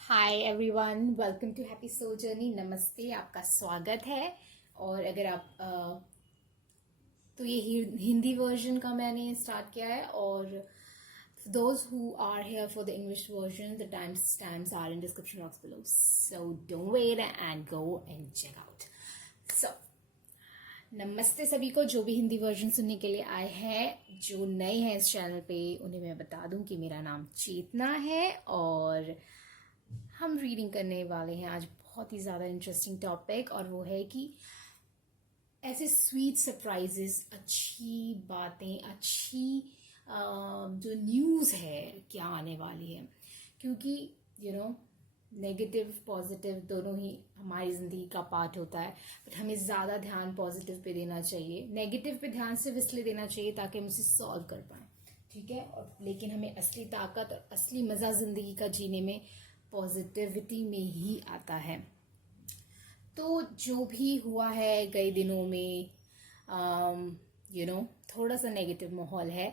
Hi everyone, welcome to happy soul journey. नमस्ते, आपका स्वागत है। और अगर आप तो ये हिंदी वर्जन का मैंने स्टार्ट किया है, और those who are here for the English version, the timestamps are in description box below, so don't wait and go and check out. So नमस्ते सभी को जो भी हिंदी वर्जन सुनने के लिए आए हैं। जो नए हैं इस चैनल पे उन्हें मैं बता दूं कि मेरा नाम चेतना है, और हम रीडिंग करने वाले हैं आज बहुत ही ज़्यादा इंटरेस्टिंग टॉपिक, और वो है कि ऐसे स्वीट सरप्राइजेस, अच्छी बातें, अच्छी जो न्यूज़ है क्या आने वाली है। क्योंकि नेगेटिव पॉजिटिव दोनों ही हमारी ज़िंदगी का पार्ट होता है, बट हमें ज़्यादा ध्यान पॉजिटिव पे देना चाहिए। नेगेटिव पे ध्यान सिर्फ इसलिए देना चाहिए ताकि हम उसे सॉल्व कर पाएँ, ठीक है। और लेकिन हमें असली ताकत और असली मज़ा ज़िंदगी का जीने में पॉजिटिविटी में ही आता है। तो जो भी हुआ है कई दिनों में, थोड़ा सा नेगेटिव माहौल है,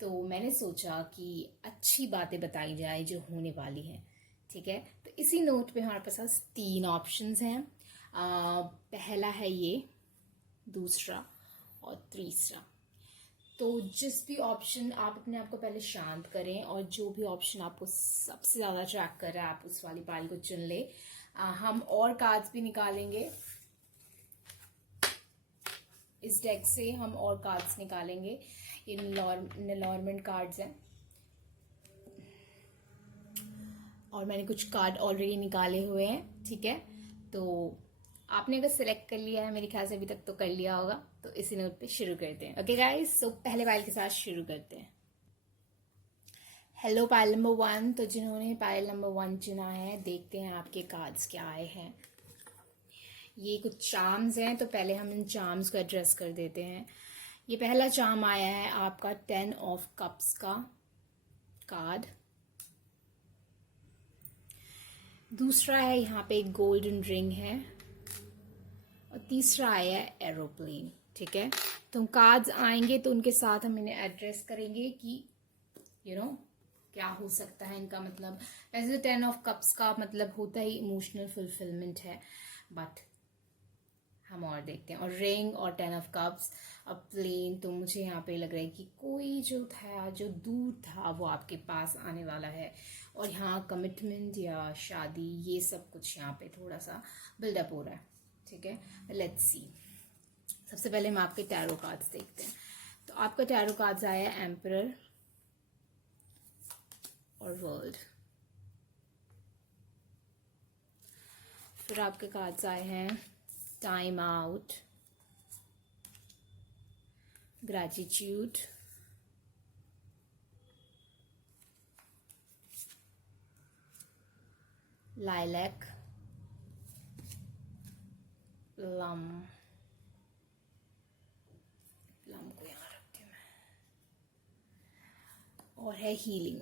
तो मैंने सोचा कि अच्छी बातें बताई जाए जो होने वाली हैं, ठीक है। तो इसी नोट पे हमारे पास 3 ऑप्शंस हैं। पहला है ये, दूसरा और तीसरा। तो जिस भी ऑप्शन, आप अपने आप को पहले शांत करें, और जो भी ऑप्शन आपको सबसे ज़्यादा अट्रैक्ट कर रहा है आप उस वाली पारी को चुन ले। हम और कार्ड्स भी निकालेंगे इस डेक से, हम और कार्ड्स निकालेंगे। ये नॉर्मल कार्ड्स हैं, और मैंने कुछ कार्ड ऑलरेडी निकाले हुए हैं, ठीक है। तो आपने अगर सिलेक्ट कर लिया है, मेरे ख्याल से अभी तक तो कर लिया होगा, तो इसी नोट पे शुरू करते हैं। ओके गाइस, सो पहले पाइल के साथ शुरू करते हैं। Hello pile number 1। तो जिन्होंने पाइल नंबर 1 चुना है, देखते हैं आपके कार्ड्स क्या आए हैं। ये कुछ चार्म्स हैं, तो पहले हम इन चार्म्स को एड्रेस कर देते हैं। ये पहला चार्म आया है आपका 10 ऑफ कप्स का कार्ड। दूसरा है यहाँ पे एक गोल्डन रिंग है, और तीसरा आया है एरोप्लेन, ठीक है। तो हम कार्ड्स आएंगे तो उनके साथ हम इन्हें एड्रेस करेंगे कि क्या हो सकता है इनका मतलब। वैसे 10 ऑफ कप्स का मतलब होता ही इमोशनल फुलफिलमेंट है, बट हम और देखते हैं। और रिंग और 10 ऑफ कप्स, अब प्लेन, तो मुझे यहाँ पे लग रहा है कि कोई जो था, जो दूर था, वो आपके पास आने वाला है। और यहाँ कमिटमेंट या शादी, ये सब कुछ यहाँ पे थोड़ा सा बिल्डअप हो रहा है, ठीक है। Let's see. सबसे पहले हम आपके टैरो कार्ड्स देखते हैं। तो आपका टैरो कार्ड्स आया है एम्परर और वर्ल्ड। फिर आपके कार्ड्स आए हैं time out, gratitude, lilac, plum को यहाँ रखती हूँ मैं, और है हीलिंग।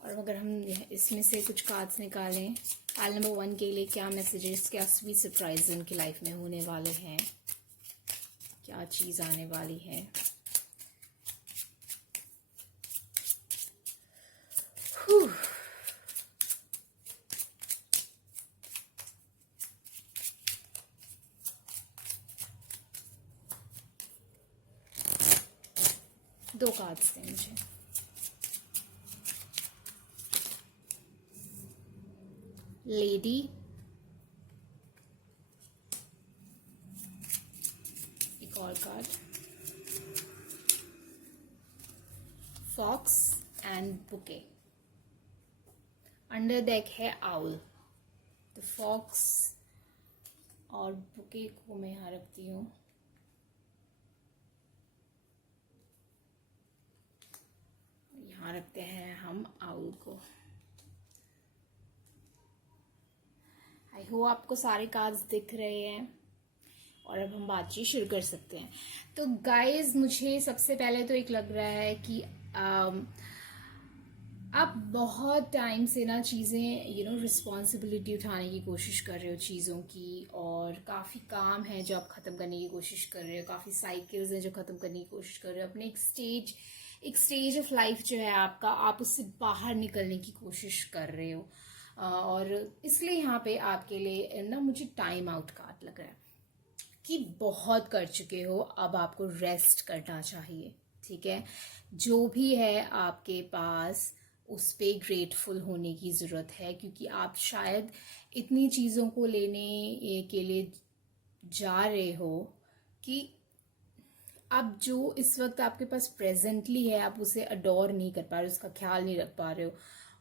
और अगर हम इसमें से कुछ कार्ड्स निकालें पाइल नंबर 1 के लिए, क्या मैसेजेस, क्या स्वीट सरप्राइज उनकी लाइफ में होने वाले हैं, क्या चीज आने वाली है। दो कार्ड्स थे मुझे। लेडी, एक और card, fox and bouquet. Under deck है आउल। तो फॉक्स और बुके को मैं यहाँ रखती हूँ। यहाँ रखते हैं हम आउल को। आई होप आपको सारे कार्ड्स दिख रहे हैं और अब हम बातचीत शुरू कर सकते हैं। तो गाइज, मुझे सबसे पहले तो एक लग रहा है कि आप बहुत टाइम से ना चीज़ें रिस्पॉन्सिबिलिटी उठाने की कोशिश कर रहे हो चीज़ों की, और काफ़ी काम है जो आप ख़त्म करने की कोशिश कर रहे हो, काफ़ी साइकिल्स हैं जो ख़त्म करने की कोशिश कर रहे हो, अपने एक स्टेज ऑफ लाइफ जो है आपका, आप उससे बाहर निकलने की कोशिश कर रहे हो। और इसलिए यहाँ पे आपके लिए ना मुझे टाइम आउट कार्ड लग रहा है कि बहुत कर चुके हो, अब आपको रेस्ट करना चाहिए। ठीक है, जो भी है आपके पास उस पे ग्रेटफुल होने की ज़रूरत है, क्योंकि आप शायद इतनी चीज़ों को लेने के लिए जा रहे हो कि अब जो इस वक्त आपके पास प्रेजेंटली है आप उसे अडोर नहीं कर पा रहे हो, उसका ख्याल नहीं रख पा रहे हो,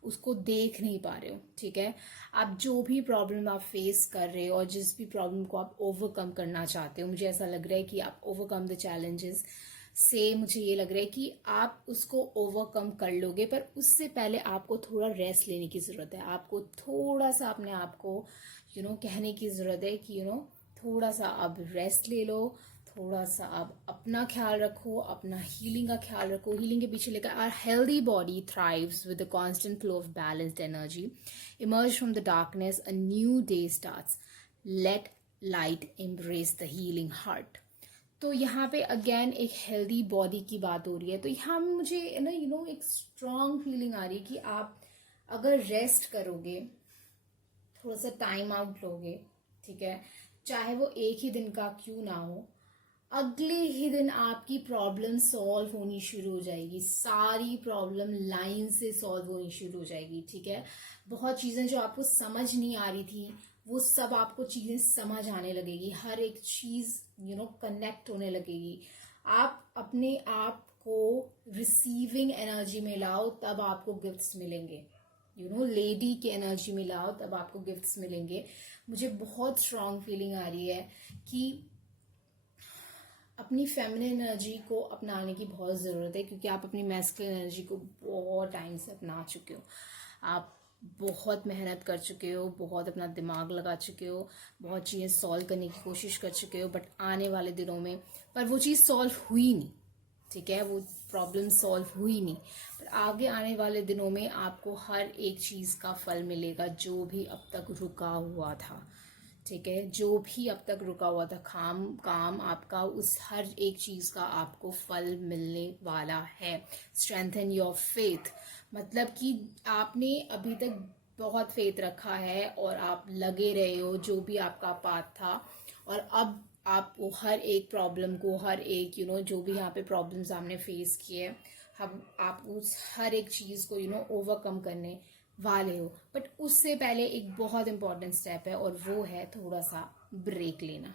उसको देख नहीं पा रहे हो। ठीक है, आप जो भी प्रॉब्लम आप फेस कर रहे हो और जिस भी प्रॉब्लम को आप ओवरकम करना चाहते हो, मुझे ऐसा लग रहा है कि आप ओवरकम द चैलेंजेस से, मुझे ये लग रहा है कि आप उसको ओवरकम कर लोगे, पर उससे पहले आपको थोड़ा रेस्ट लेने की ज़रूरत है। आपको थोड़ा सा अपने आप को कहने की ज़रूरत है कि थोड़ा सा अब रेस्ट ले लो, थोड़ा सा अब अपना ख्याल रखो, अपना हीलिंग का ख्याल रखो। हीलिंग के पीछे लेकर our healthy body thrives with the constant flow of balanced energy, emerge from the darkness, a new day starts, let light embrace the healing heart. तो यहाँ पे अगेन एक हेल्दी बॉडी की बात हो रही है। तो यहाँ में मुझे ना एक स्ट्रॉन्ग फीलिंग आ रही है कि आप अगर रेस्ट करोगे, थोड़ा सा टाइम आउट लोगे, ठीक है, चाहे वो एक ही दिन का क्यों ना हो, अगले ही दिन आपकी प्रॉब्लम सॉल्व होनी शुरू हो जाएगी, सारी प्रॉब्लम लाइन से सॉल्व होनी शुरू हो जाएगी। ठीक है, बहुत चीज़ें जो आपको समझ नहीं आ रही थी वो सब आपको चीज़ें समझ आने लगेगी, हर एक चीज़ कनेक्ट होने लगेगी। आप अपने आप को रिसीविंग एनर्जी में लाओ, तब आपको गिफ्ट्स मिलेंगे। लेडी की एनर्जी में लाओ, तब आपको गिफ्ट्स मिलेंगे। मुझे बहुत स्ट्रांग फीलिंग आ रही है कि अपनी फेमिनिन एनर्जी को अपनाने की बहुत ज़रूरत है, क्योंकि आप अपनी मैस्कुलिन एनर्जी को बहुत टाइम से अपना चुके हो। आप बहुत मेहनत कर चुके हो, बहुत अपना दिमाग लगा चुके हो, बहुत चीज़ें सॉल्व करने की कोशिश कर चुके हो, बट आने वाले दिनों में पर वो चीज़ सॉल्व हुई नहीं। ठीक है, वो प्रॉब्लम सॉल्व हुई नहीं, पर आगे आने वाले दिनों में आपको हर एक चीज़ का फल मिलेगा जो भी अब तक रुका हुआ था। ठीक है, जो भी अब तक रुका हुआ था काम आपका, उस हर एक चीज़ का आपको फल मिलने वाला है। स्ट्रेंथन योर फेथ, मतलब कि आपने अभी तक बहुत फेथ रखा है और आप लगे रहे हो जो भी आपका पाथ था, और अब आप वो हर एक प्रॉब्लम को, हर एक जो भी यहाँ पे प्रॉब्लम्स आपने फेस किए, हम आप उस हर एक चीज़ को ओवरकम करने वाले हो। बट उससे पहले एक बहुत इंपॉर्टेंट स्टेप है, और वो है थोड़ा सा ब्रेक लेना।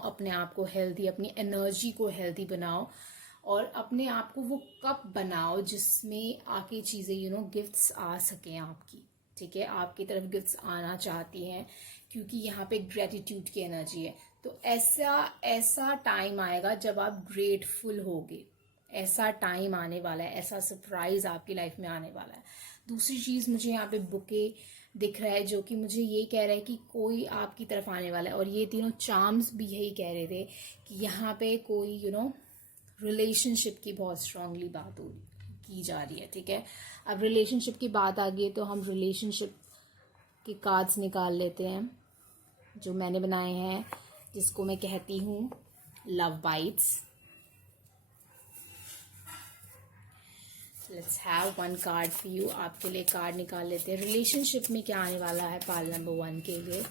अपने आप को हेल्दी, अपनी एनर्जी को हेल्दी बनाओ, और अपने आप को वो कप बनाओ जिसमें आके चीज़ें गिफ्ट्स आ सकें आपकी। ठीक है, आपकी तरफ गिफ्ट्स आना चाहती हैं, क्योंकि यहाँ पे ग्रेटिट्यूड की एनर्जी है। तो ऐसा टाइम आएगा जब आप ग्रेटफुल होगे। ऐसा टाइम आने वाला है, ऐसा सरप्राइज आपकी लाइफ में आने वाला है। दूसरी चीज़, मुझे यहाँ पे बुके दिख रहा है जो कि मुझे ये कह रहा है कि कोई आपकी तरफ आने वाला है, और ये तीनों चार्म्स भी यही कह रहे थे कि यहाँ पे कोई रिलेशनशिप की बहुत स्ट्रांगली बात की जा रही है। ठीक है, अब रिलेशनशिप की बात आ गई है तो हम रिलेशनशिप के कार्ड्स निकाल लेते हैं जो मैंने बनाए हैं, जिसको मैं कहती हूँ love bites. Let's have one card for you. आपके लिए कार्ड निकाल लेते हैं, रिलेशनशिप में क्या आने वाला है पाल नंबर 1 के लिए।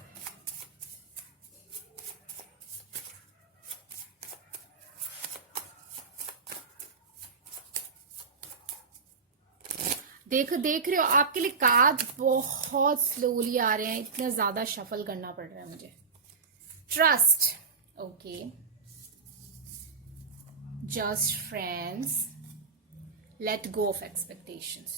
देख रहे हो आपके लिए कार्ड बहुत स्लोली आ रहे हैं, इतना ज्यादा शफल करना पड़ रहा है मुझे। Trust, okay, just friends, let go of expectations,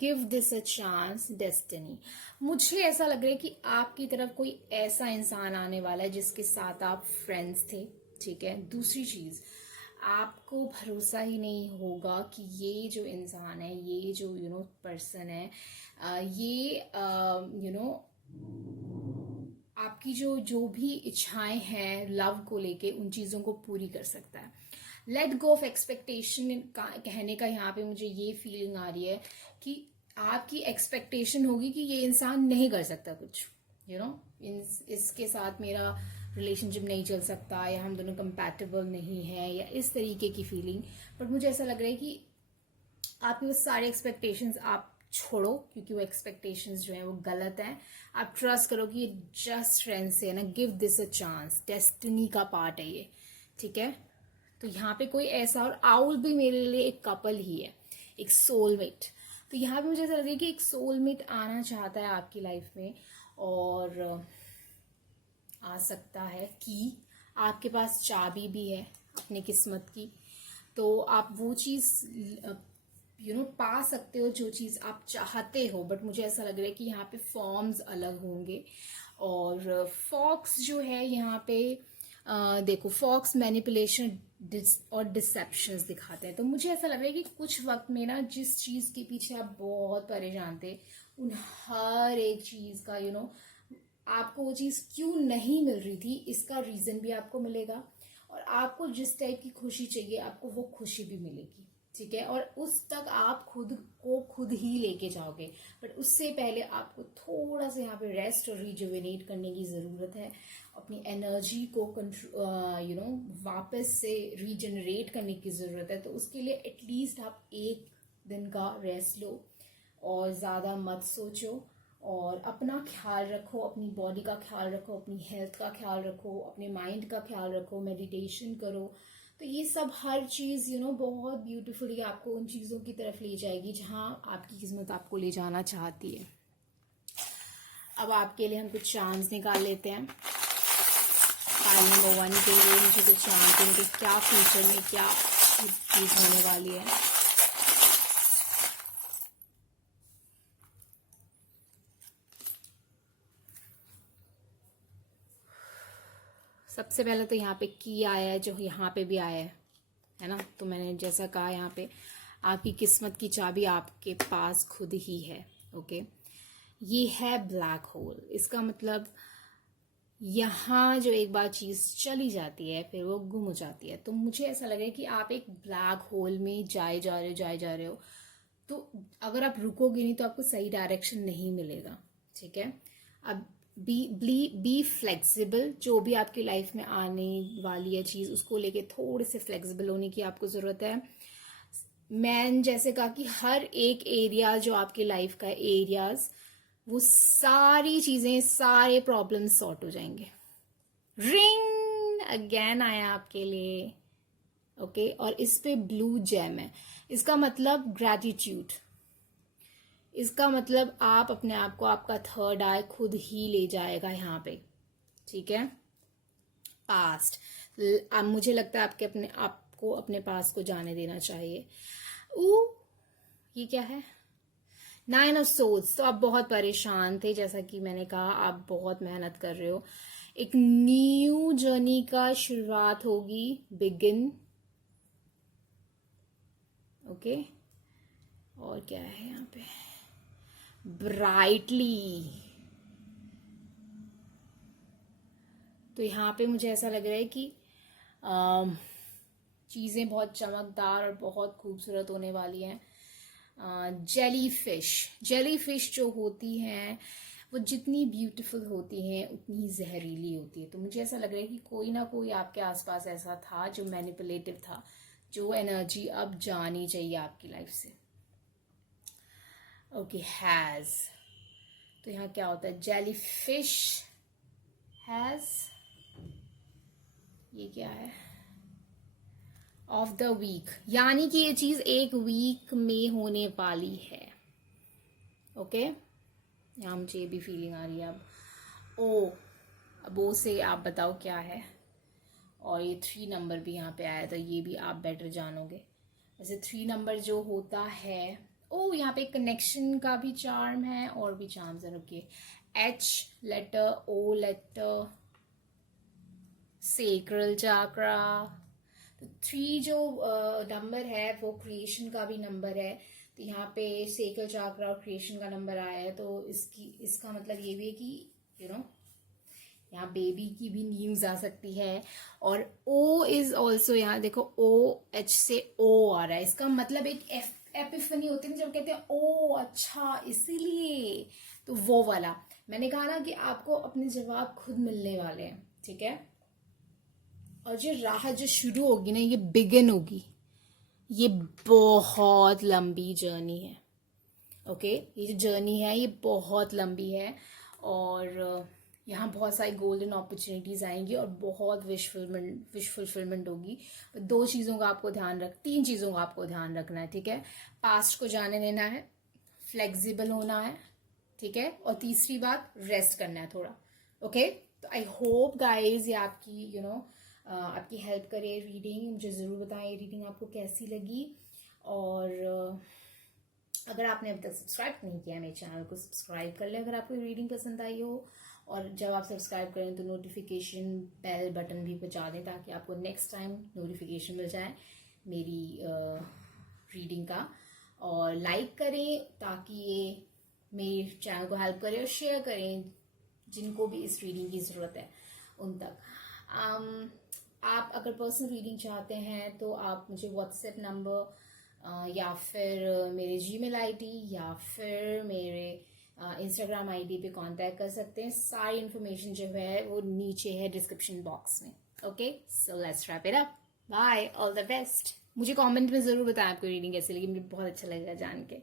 give this a chance, destiny। मुझे ऐसा लग रहा है कि आपकी तरफ कोई ऐसा इंसान आने वाला है जिसके साथ आप फ्रेंड्स थे। ठीक है, दूसरी चीज, आपको भरोसा ही नहीं होगा कि ये जो इंसान है, ये जो पर्सन है, ये आपकी जो जो भी इच्छाएं हैं लव को लेके, उन चीज़ों को पूरी कर सकता है। लेट गो ऑफ एक्सपेक्टेशन कहने का यहाँ पे मुझे ये फीलिंग आ रही है कि आपकी एक्सपेक्टेशन होगी कि ये इंसान नहीं कर सकता कुछ, इसके साथ मेरा रिलेशनशिप नहीं चल सकता, या हम दोनों कंपैटिबल नहीं है, या इस तरीके की फीलिंग। बट मुझे ऐसा लग रहा है कि आपके वो सारे एक्सपेक्टेशंस आप छोड़ो, क्योंकि वो एक्सपेक्टेशंस जो हैं वो गलत हैं। आप ट्रस्ट करो कि ये जस्ट फ्रेंड्स है ना, give this a chance, destiny का पार्ट है ये, ठीक है। तो यहाँ पे कोई ऐसा, और आउल भी मेरे लिए एक कपल ही है, एक सोलमेट। तो यहाँ पे मुझे ऐसा लग रहा है कि एक सोलमेट आना चाहता है आपकी लाइफ में, और आ सकता है कि आपके पास चाबी भी है अपनी किस्मत की, तो आप वो चीज़ पा सकते हो जो चीज़ आप चाहते हो। बट मुझे ऐसा लग रहा है कि यहाँ पे फॉर्म्स अलग होंगे। और फॉक्स जो है यहाँ पे देखो, फॉक्स मैनिपुलेशन और डिसेप्शंस दिखाते हैं। तो मुझे ऐसा लग रहा है कि कुछ वक्त में ना, जिस चीज़ के पीछे आप बहुत परेशान थे, उन हर एक चीज़ का आपको वो चीज़ क्यों नहीं मिल रही थी, इसका रीज़न भी आपको मिलेगा। और आपको जिस टाइप की खुशी चाहिए, आपको वो खुशी भी मिलेगी, ठीक है। और उस तक आप खुद ही लेके जाओगे। बट उससे पहले आपको थोड़ा सा यहाँ पे रेस्ट और रिजुविनेट करने की ज़रूरत है। अपनी एनर्जी को वापस से रीजनरेट करने की ज़रूरत है। तो उसके लिए एटलीस्ट आप एक दिन का रेस्ट लो, और ज़्यादा मत सोचो, और अपना ख्याल रखो, अपनी बॉडी का ख्याल रखो, अपनी हेल्थ का ख्याल रखो, अपने माइंड का ख्याल रखो, मेडिटेशन करो। तो ये सब हर चीज़ बहुत ब्यूटीफुली आपको उन चीज़ों की तरफ ले जाएगी जहाँ आपकी किस्मत आपको ले जाना चाहती है। अब आपके लिए हम कुछ चांस निकाल लेते हैं। फाइल नंबर 1 के लिए मुझे कुछ चांस देंगे, क्या फ्यूचर में क्या चीज़ होने वाली है। सबसे पहले तो यहाँ पे की आया है, जो यहाँ पे भी आया है ना। तो मैंने जैसा कहा, यहाँ पे आपकी किस्मत की चाबी आपके पास खुद ही है। ओके, ये है ब्लैक होल। इसका मतलब यहाँ जो एक बार चीज़ चली जाती है, फिर वो गुम हो जाती है। तो मुझे ऐसा लग रहा है कि आप एक ब्लैक होल में जाए जा रहे हो। तो अगर आप रुकोगे नहीं तो आपको सही डायरेक्शन नहीं मिलेगा, ठीक है। अब बी फ्लेक्सिबल। जो भी आपकी लाइफ में आने वाली है चीज़, उसको लेके थोड़े से फ्लेक्सिबल होने की आपको ज़रूरत है। मैंने जैसे कहा कि हर एक एरिया जो आपकी लाइफ का एरियाज, वो सारी चीज़ें, सारे प्रॉब्लम्स सॉर्ट हो जाएंगे। रिंग अगेन आया आपके लिए। ओके, और इस पे ब्लू जेम है। इसका मतलब ग्रैटिट्यूड। इसका मतलब आप अपने आप को, आपका थर्ड आई खुद ही ले जाएगा यहाँ पे, ठीक है। पास्ट, अब मुझे लगता है आपको अपने पास को जाने देना चाहिए। ये क्या है? 9 ऑफ सोर्ड्स। तो आप बहुत परेशान थे, जैसा कि मैंने कहा, आप बहुत मेहनत कर रहे हो। एक न्यू जर्नी का शुरुआत होगी, बिगिन। ओके, और क्या है यहाँ पे? ब्राइटली। तो यहाँ पे मुझे ऐसा लग रहा है कि चीज़ें बहुत चमकदार और बहुत खूबसूरत होने वाली हैं। जेली फिश जो होती हैं, वो जितनी ब्यूटीफुल होती हैं उतनी जहरीली होती है। तो मुझे ऐसा लग रहा है कि कोई ना कोई आपके आसपास ऐसा था जो मैनिपुलेटिव था, जो एनर्जी अब जानी चाहिए आपकी लाइफ से। Okay, has. तो यहाँ क्या होता है? जेली फिश हैज़, ये क्या है? ऑफ द वीक, यानी कि ये चीज़ एक वीक में होने वाली है। ओके, यहाँ मुझे ये भी फीलिंग आ रही है। अब ओ से आप बताओ क्या है। और ये 3 नंबर भी यहाँ पे आया, तो ये भी आप बेटर जानोगे। वैसे 3 नंबर जो होता है, यहाँ पे कनेक्शन का भी चार्म है और भी चार्म्स है। रुकिए, H letter, O letter, sacral chakra. तो 3 जो नंबर है वो क्रिएशन का भी नंबर है। तो यहाँ पे सेकल चक्र और क्रिएशन का नंबर आया है, तो इसका मतलब ये भी है कि यहाँ बेबी की भी न्यूज आ सकती है। और ओ इज ऑल्सो, यहाँ देखो OH से O आ रहा है, इसका मतलब एक एपिफनी होती है ना, जब कहते हैं ओ अच्छा इसीलिए, तो वो वाला। मैंने कहा ना कि आपको अपने जवाब खुद मिलने वाले हैं, ठीक है। और जो राह जो शुरू होगी ना, ये बिगिन होगी, ये बहुत लंबी जर्नी है। ओके, ये जो जर्नी है ये बहुत लंबी है, और यहाँ बहुत सारी गोल्डन अपॉर्चुनिटीज आएंगी और बहुत विश फुलफिलमेंट होगी। 2 चीज़ों का आपको ध्यान 3 चीज़ों का आपको ध्यान रखना है, ठीक है। पास्ट को जाने देना है, फ्लेक्सिबल होना है, ठीक है, और तीसरी बात रेस्ट करना है थोड़ा। ओके, तो आई होप गाइज ये आपकी आपकी हेल्प करे रीडिंग। मुझे ज़रूर बताएं ये रीडिंग आपको कैसी लगी। और अगर आपने अभी तक सब्सक्राइब नहीं किया मेरे चैनल को सब्सक्राइब कर लें अगर आपको रीडिंग पसंद आई हो। और जब आप सब्सक्राइब करें तो नोटिफिकेशन बेल बटन भी बजा दें, ताकि आपको नेक्स्ट टाइम नोटिफिकेशन मिल जाए मेरी रीडिंग का। और लाइक करें ताकि ये मेरे चैनल को हेल्प करे, और शेयर करें जिनको भी इस रीडिंग की ज़रूरत है उन तक। आप अगर पर्सनल रीडिंग चाहते हैं तो आप मुझे व्हाट्सएप नंबर या फिर मेरे जीमेल आईडी या फिर मेरे इंस्टाग्राम आईडी पे कांटेक्ट कर सकते हैं। सारी इन्फॉर्मेशन जो है वो नीचे है डिस्क्रिप्शन बॉक्स में। Okay, so let's wrap it up. Bye, all the best. मुझे कमेंट में ज़रूर बताएं आपको रीडिंग कैसी लगी, मुझे बहुत अच्छा लगेगा जान के।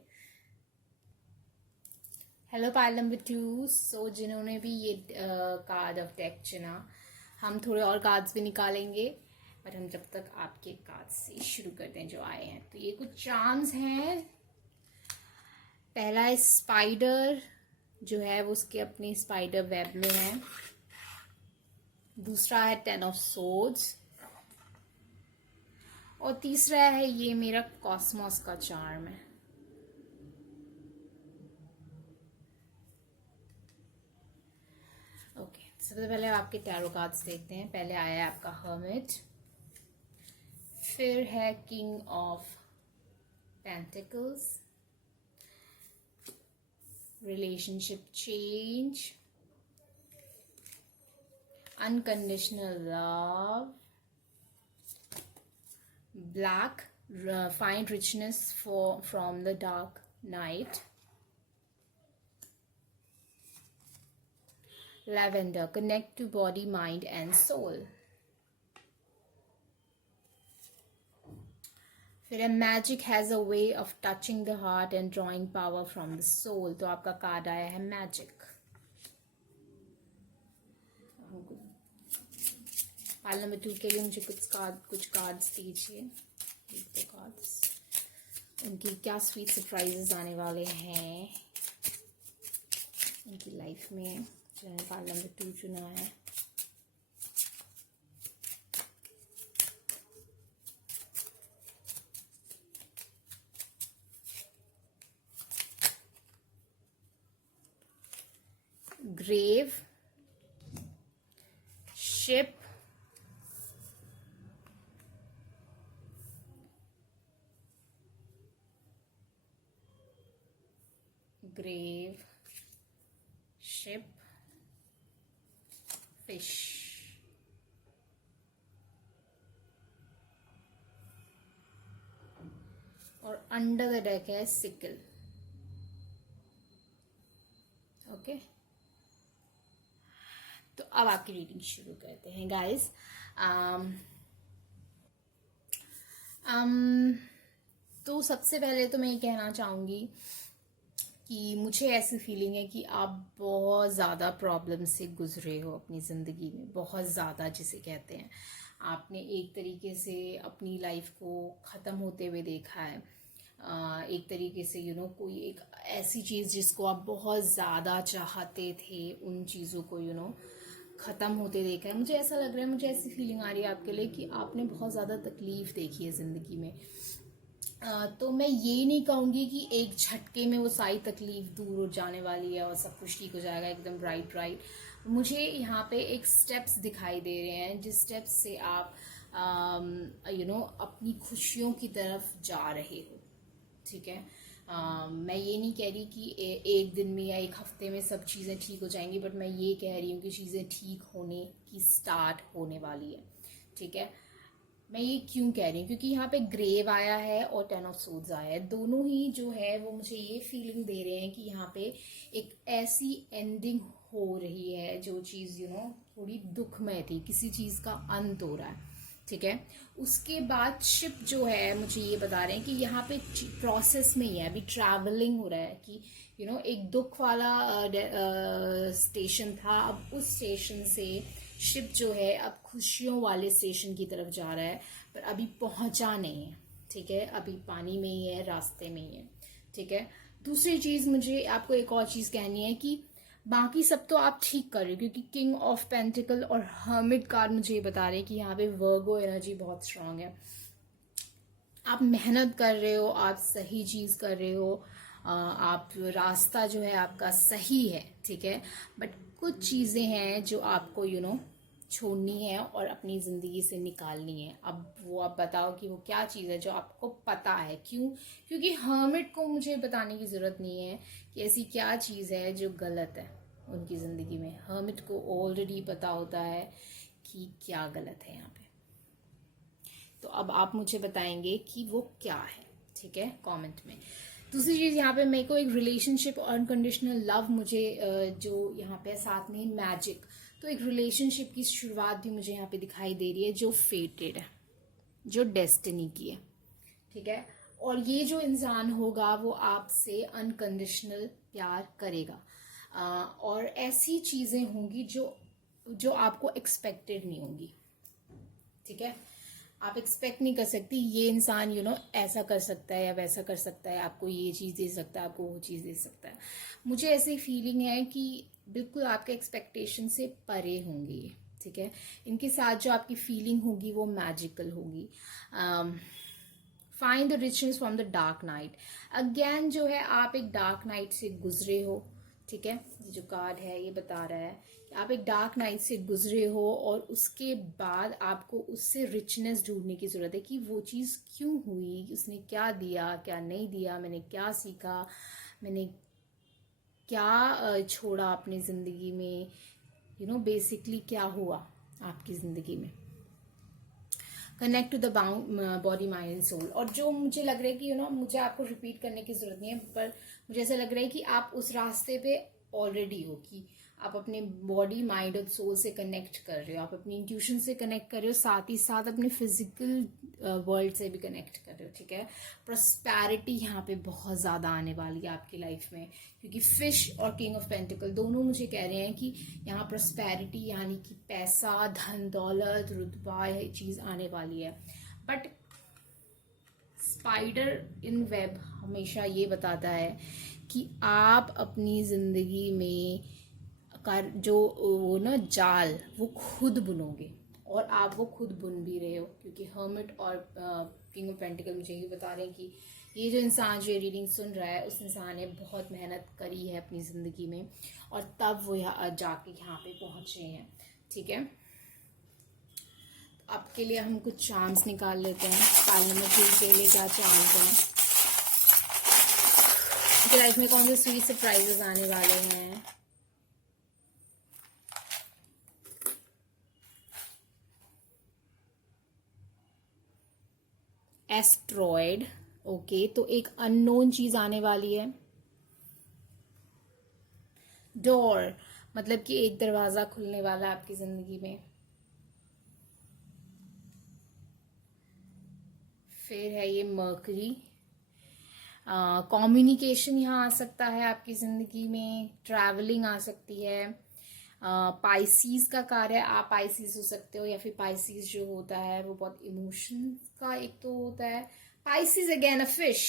Hello pile number 2। सो जिन्होंने भी ये कार्ड ऑफ डेक चुना, हम थोड़े और कार्ड्स भी निकालेंगे, बट हम जब तक आपके कार्ड से शुरू करते हैं जो आए हैं। तो ये कुछ चार्म्स हैं। पहला है स्पाइडर, जो है वो उसके अपने स्पाइडर वेब में है। दूसरा है 10 ऑफ सोर्ड्स, और तीसरा है ये मेरा कॉस्मोस का चार्म है। ओके, सबसे पहले आपके टैरो कार्ड्स देखते हैं। पहले आया है आपका हर्मिट, फिर है king of pentacles, relationship change, unconditional love, black, find richness from the dark night, lavender, connect to body, mind and soul, फिर है magic has a way of touching the heart and drawing power from the soul. तो आपका कार्ड आया है मैजिक। पाल नंबर 2 के लिए मुझे कुछ कार्ड्स दीजिए। दो कार्ड्स, उनकी क्या स्वीट सरप्राइजेस आने वाले हैं उनकी लाइफ में, जिन्होंने पाल नंबर 2 चुना है। Grave, ship, grave, ship, fish, और अंडर द डेक है सिकल। ओके, तो अब आपकी रीडिंग शुरू करते हैं गाइस। तो सबसे पहले तो मैं ये कहना चाहूँगी कि मुझे ऐसी फीलिंग है कि आप बहुत ज़्यादा प्रॉब्लम से गुजरे हो अपनी ज़िंदगी में, बहुत ज़्यादा जिसे कहते हैं। आपने एक तरीके से अपनी लाइफ को ख़त्म होते हुए देखा है, एक तरीके से कोई एक ऐसी चीज़ जिसको आप बहुत ज़्यादा चाहते थे, उन चीज़ों को ख़त्म होते देखा है। मुझे ऐसा लग रहा है, मुझे ऐसी फीलिंग आ रही है आपके लिए कि आपने बहुत ज़्यादा तकलीफ़ देखी है ज़िंदगी में। तो मैं ये नहीं कहूँगी कि एक झटके में वो सारी तकलीफ दूर हो जाने वाली है और सब कुछ ठीक हो जाएगा एकदम ब्राइट। मुझे यहाँ पे एक स्टेप्स दिखाई दे रहे हैं, जिस स्टेप्स से आप अपनी खुशियों की तरफ जा रहे हो, ठीक है। मैं ये नहीं कह रही कि एक दिन में या एक हफ्ते में सब चीज़ें ठीक हो जाएंगी, बट मैं ये कह रही हूँ कि चीज़ें ठीक होने की स्टार्ट होने वाली है, ठीक है। मैं ये क्यों कह रही हूँ, क्योंकि यहाँ पे ग्रेव आया है और 10 ऑफ सोर्ड्स आया है। दोनों ही जो है वो मुझे ये फीलिंग दे रहे हैं कि यहाँ पे एक ऐसी एंडिंग हो रही है जो चीज़ थोड़ी दुखमय थी, किसी चीज़ का अंत हो रहा है, ठीक है। उसके बाद शिप जो है मुझे ये बता रहे हैं कि यहाँ पे प्रोसेस में ही है, अभी ट्रैवलिंग हो रहा है कि एक दुख वाला स्टेशन था, अब उस स्टेशन से शिप जो है अब खुशियों वाले स्टेशन की तरफ जा रहा है, पर अभी पहुंचा नहीं है, ठीक है। अभी पानी में ही है, रास्ते में ही है, ठीक है। दूसरी चीज मुझे आपको एक और चीज कहनी है कि बाकी सब तो आप ठीक कर रहे हो, क्योंकि किंग ऑफ पेंटिकल और हर्मिट कार्ड मुझे ये बता रहे हैं कि यहाँ पे वर्गो एनर्जी बहुत स्ट्रांग है। आप मेहनत कर रहे हो, आप सही चीज कर रहे हो, आप रास्ता जो है आपका सही है, ठीक है। बट कुछ चीजें हैं जो आपको छोड़नी है और अपनी जिंदगी से निकालनी है। अब वो आप बताओ कि वो क्या चीज़ है जो आपको पता है। क्यों? क्योंकि हर्मिट को मुझे बताने की ज़रूरत नहीं है कि ऐसी क्या चीज़ है जो गलत है उनकी ज़िंदगी में। हर्मिट को ऑलरेडी पता होता है कि क्या गलत है यहाँ पे। तो अब आप मुझे बताएंगे कि वो क्या है, ठीक है, कमेंट में। दूसरी चीज़ यहाँ पे मेरे को एक रिलेशनशिप और अनकंडीशनल लव मुझे जो यहाँ पे साथ में मैजिक, तो एक रिलेशनशिप की शुरुआत भी मुझे यहाँ पे दिखाई दे रही है जो फेटेड है, जो डेस्टिनी की है, ठीक है। और ये जो इंसान होगा वो आपसे अनकंडीशनल प्यार करेगा, और ऐसी चीज़ें होंगी जो आपको एक्सपेक्टेड नहीं होंगी, ठीक है। आप एक्सपेक्ट नहीं कर सकती ये इंसान ऐसा कर सकता है या वैसा कर सकता है, आपको ये चीज़ दे सकता है, आपको वो चीज़ दे सकता है। मुझे ऐसी फीलिंग है कि बिल्कुल आपके एक्सपेक्टेशन से परे होंगे ये, ठीक है। इनके साथ जो आपकी फीलिंग होगी वो मैजिकल होगी। Find the richness from the dark night. Again जो है आप एक डार्क नाइट से गुजरे हो, ठीक है। ये जो कार्ड है ये बता रहा है कि आप एक डार्क नाइट से गुजरे हो और उसके बाद आपको उससे रिचनेस ढूंढने की जरूरत है कि वो चीज़ क्यों हुई, उसने क्या दिया, क्या नहीं दिया, मैंने क्या सीखा, मैंने क्या छोड़ा अपनी ज़िंदगी में, बेसिकली क्या हुआ आपकी ज़िंदगी में। Connect to the body mind and soul. और जो मुझे लग रहा है कि मुझे आपको रिपीट करने की जरूरत नहीं है, पर मुझे ऐसा लग रहा है कि आप उस रास्ते पे ऑलरेडी हो, कि आप अपने बॉडी माइंड और सोल से कनेक्ट कर रहे हो, आप अपनी इंट्यूशन से कनेक्ट कर रहे हो, साथ ही साथ अपने फिजिकल वर्ल्ड से भी कनेक्ट कर रहे हो, ठीक है। प्रॉस्पेरिटी यहाँ पे बहुत ज़्यादा आने वाली है आपकी लाइफ में, क्योंकि फिश और किंग ऑफ पेंटिकल दोनों मुझे कह रहे हैं कि यहाँ प्रॉस्पेरिटी यानी कि पैसा, धन दौलत, रुतबा, ये चीज़ आने वाली है। बट स्पाइडर इन वेब हमेशा ये बताता है कि आप अपनी ज़िंदगी में जो वो जाल वो खुद बुनोगे, और आप वो खुद बुन भी रहे हो, क्योंकि हर्मिट और किंग ऑफ पेंटिकल मुझे ये बता रहे हैं कि ये जो इंसान जो रीडिंग सुन रहा है उस इंसान ने बहुत मेहनत करी है अपनी ज़िंदगी में, और तब वो जाके यहाँ पे पहुँचे हैं, ठीक है। आपके लिए हम कुछ चार्म्स निकाल लेते हैं। पार्लियामेंट्री के लिए क्या चार्म्स हैं, आपकी लाइफ में कौन से स्वीट सरप्राइजेस आने वाले हैं। एस्ट्रॉयड, ओके, तो एक अननोन चीज आने वाली है। डोर, मतलब कि एक दरवाजा खुलने वाला है आपकी जिंदगी में। फिर है ये मर्करी, कम्युनिकेशन यहाँ आ सकता है आपकी जिंदगी में, ट्रैवलिंग आ सकती है। पाइसीज का कार्य है, आप पाइसीज हो सकते हो, या फिर पाइसीज जो होता है वो बहुत इमोशंस का एक तो होता है। Pisces again a fish,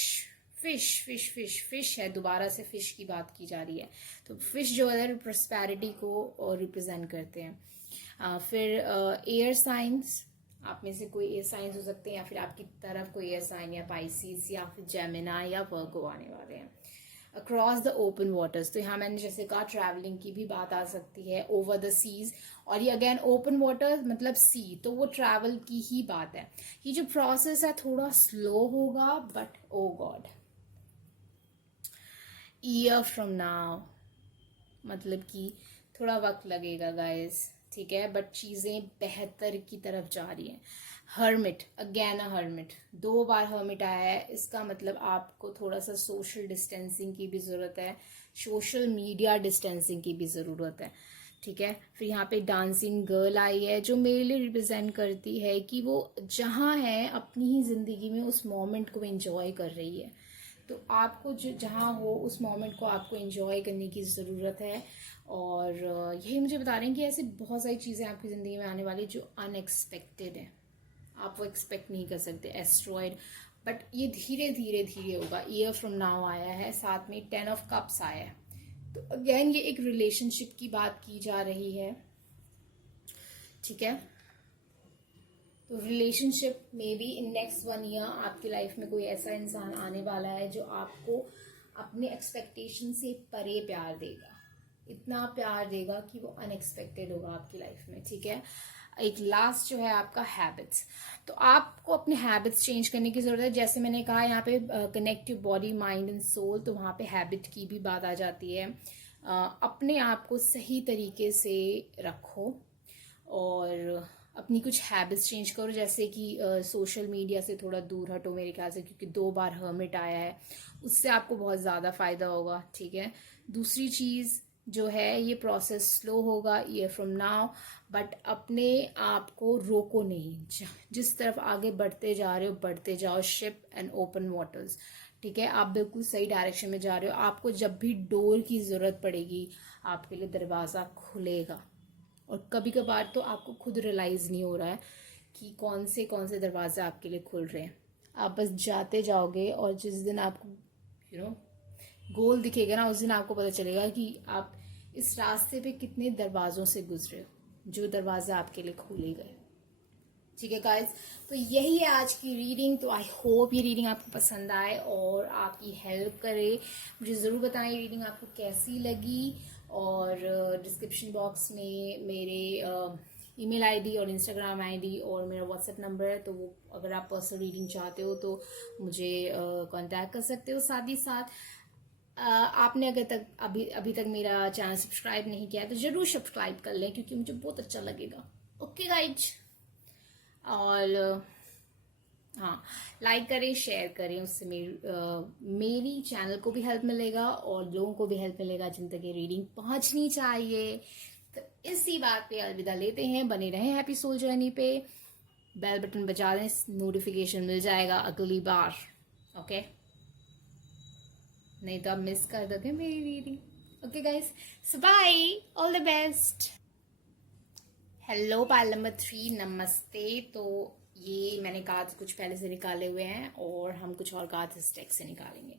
fish fish fish fish है, दोबारा से फिश की बात की जा रही है। तो फिश जो है प्रॉस्पेरिटी को रिप्रेजेंट करते हैं। फिर एयर साइंस, आप में से कोई एयर साइंस हो सकते हैं, या फिर आपकी तरफ कोई एयर साइन या पाइसीज या फिर जेमिना या वर्गो आने वाले हैं। अक्रॉस द ओपन वाटर्स, तो यहाँ मैंने जैसे कहा ट्रैवलिंग की भी बात आ सकती है, ओवर द सीज, और ये अगेन ओपन वाटर मतलब सी, तो वो ट्रैवल की ही बात है। ये जो प्रोसेस है थोड़ा स्लो होगा, but oh God, year from now, मतलब कि थोड़ा वक्त लगेगा गाइस, ठीक है, बट चीज़ें बेहतर की तरफ जा रही हैं। हर्मिट, अगेन अ हर्मिट, 2 बार हर्मिट आया है, इसका मतलब आपको थोड़ा सा सोशल डिस्टेंसिंग की भी ज़रूरत है, सोशल मीडिया डिस्टेंसिंग की भी ज़रूरत है, ठीक है। फिर यहाँ पे डांसिंग गर्ल आई है, जो मेरे लिए रिप्रेजेंट करती है कि वो जहाँ है अपनी ही ज़िंदगी में उस मोमेंट को एंजॉय कर रही है। तो आपको जो जहाँ हो उस मोमेंट को आपको एंजॉय करने की ज़रूरत है। और यही मुझे बता रहे हैं कि ऐसी बहुत सारी चीज़ें आपकी ज़िंदगी में आने वाली जो अनएक्सपेक्टेड है, आप वो एक्सपेक्ट नहीं कर सकते, एस्ट्रॉयड, बट ये धीरे धीरे धीरे होगा। ईयर फ्रॉम नाउ आया है, साथ में 10 ऑफ कप्स आया है, तो अगेन ये एक रिलेशनशिप की बात की जा रही है, ठीक है। तो रिलेशनशिप में भी इन नेक्स्ट 1 ईयर आपकी लाइफ में कोई ऐसा इंसान आने वाला है जो आपको अपने एक्सपेक्टेशन से परे प्यार देगा, इतना प्यार देगा कि वो अनएक्सपेक्टेड होगा आपकी लाइफ में, ठीक है। एक लास्ट जो है आपका हैबिट्स, तो आपको अपने हैबिट्स चेंज करने की ज़रूरत है। जैसे मैंने कहा यहाँ पे connect your body mind and soul, तो वहाँ पे हैबिट की भी बात आ जाती है। अपने आप को सही तरीके से रखो और अपनी कुछ हैबिट्स चेंज करो, जैसे कि सोशल मीडिया से थोड़ा दूर हटो मेरे ख्याल से, क्योंकि 2 बार हर्मिट आया है, उससे आपको बहुत ज़्यादा फ़ायदा होगा, ठीक है। दूसरी चीज़ जो है, ये प्रोसेस स्लो होगा ईयर फ्रॉम नाउ, बट अपने आप को रोको नहीं, जिस तरफ आगे बढ़ते जा रहे हो बढ़ते जाओ, शिप एंड ओपन वाटर्स, ठीक है। आप बिल्कुल सही डायरेक्शन में जा रहे हो, आपको जब भी डोर की ज़रूरत पड़ेगी आपके लिए दरवाज़ा खुलेगा, और कभी कभार तो आपको खुद रियलाइज़ नहीं हो रहा है कि कौन से दरवाजे आपके लिए खुल रहे हैं। आप बस जाते जाओगे, और जिस दिन आपको गोल दिखेगा ना, उस दिन आपको पता चलेगा कि आप इस रास्ते पे कितने दरवाज़ों से गुजरे हो, जो दरवाजे आपके लिए खोले गए, ठीक है गाइज। तो यही है आज की रीडिंग। तो आई होप ये रीडिंग आपको पसंद आए और आपकी हेल्प करे। मुझे ज़रूर बताएं रीडिंग आपको कैसी लगी, और डिस्क्रिप्शन बॉक्स में मेरे ईमेल आईडी और इंस्टाग्राम आईडी और मेरा व्हाट्सएप नंबर है, तो वो अगर आप पर्सनल रीडिंग चाहते हो तो मुझे कांटेक्ट कर सकते हो। साथ ही साथ आपने अगर तक अभी तक मेरा चैनल सब्सक्राइब नहीं किया है तो ज़रूर सब्सक्राइब कर लें, क्योंकि मुझे बहुत अच्छा लगेगा। ओके गाइज, और हाँ, लाइक करें, शेयर करें, उससे मेरी चैनल को भी हेल्प मिलेगा और लोगों को भी हेल्प मिलेगा जिन तक ये रीडिंग पहुंचनी चाहिए। तो इसी बात पे अलविदा लेते हैं। बने रहें हैप्पी सोल जर्नी पे, बेल बटन बजा दें, नोटिफिकेशन मिल जाएगा अगली बार, ओके। नहीं तो आप मिस कर दोगे मेरी reading. Okay guys, so bye, all the best. Hello pile number 3, नमस्ते। तो ये मैंने कार्ड्स कुछ पहले से निकाले हुए हैं और हम कुछ और कार्ड्स इस डेक से निकालेंगे।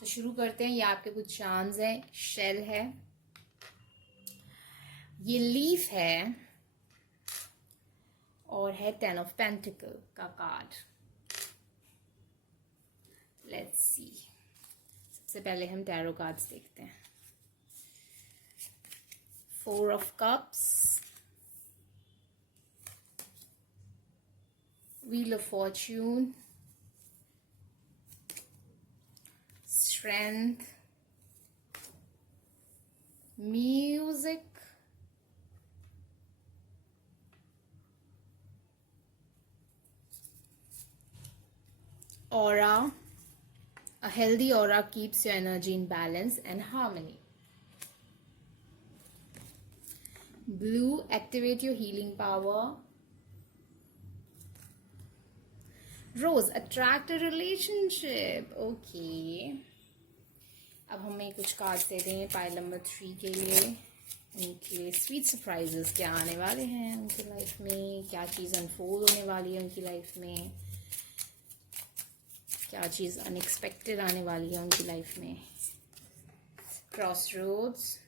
तो शुरू करते हैं। ये आपके कुछ चार्म्स हैं, शेल है, ये लीफ है, और है 10 ऑफ पेंटिकल का कार्ड। लेट्स सी, सबसे पहले हम टैरो कार्ड्स देखते हैं। 4 of cups, Wheel of Fortune, Strength, Music, Aura. A healthy aura keeps your energy in balance and harmony. Blue, activate your healing power. Rose, attract a relationship. Okay. अब हमें कुछ cards they दें pile number 3 के लिए। उनके sweet surprises क्या आने वाले हैं उनकी लाइफ में, क्या चीज़ अनफोल्ड होने वाली है उनकी लाइफ में, क्या चीज़ अनएक्सपेक्टेड आने वाली है उनकी लाइफ में। क्रॉसरोड्स,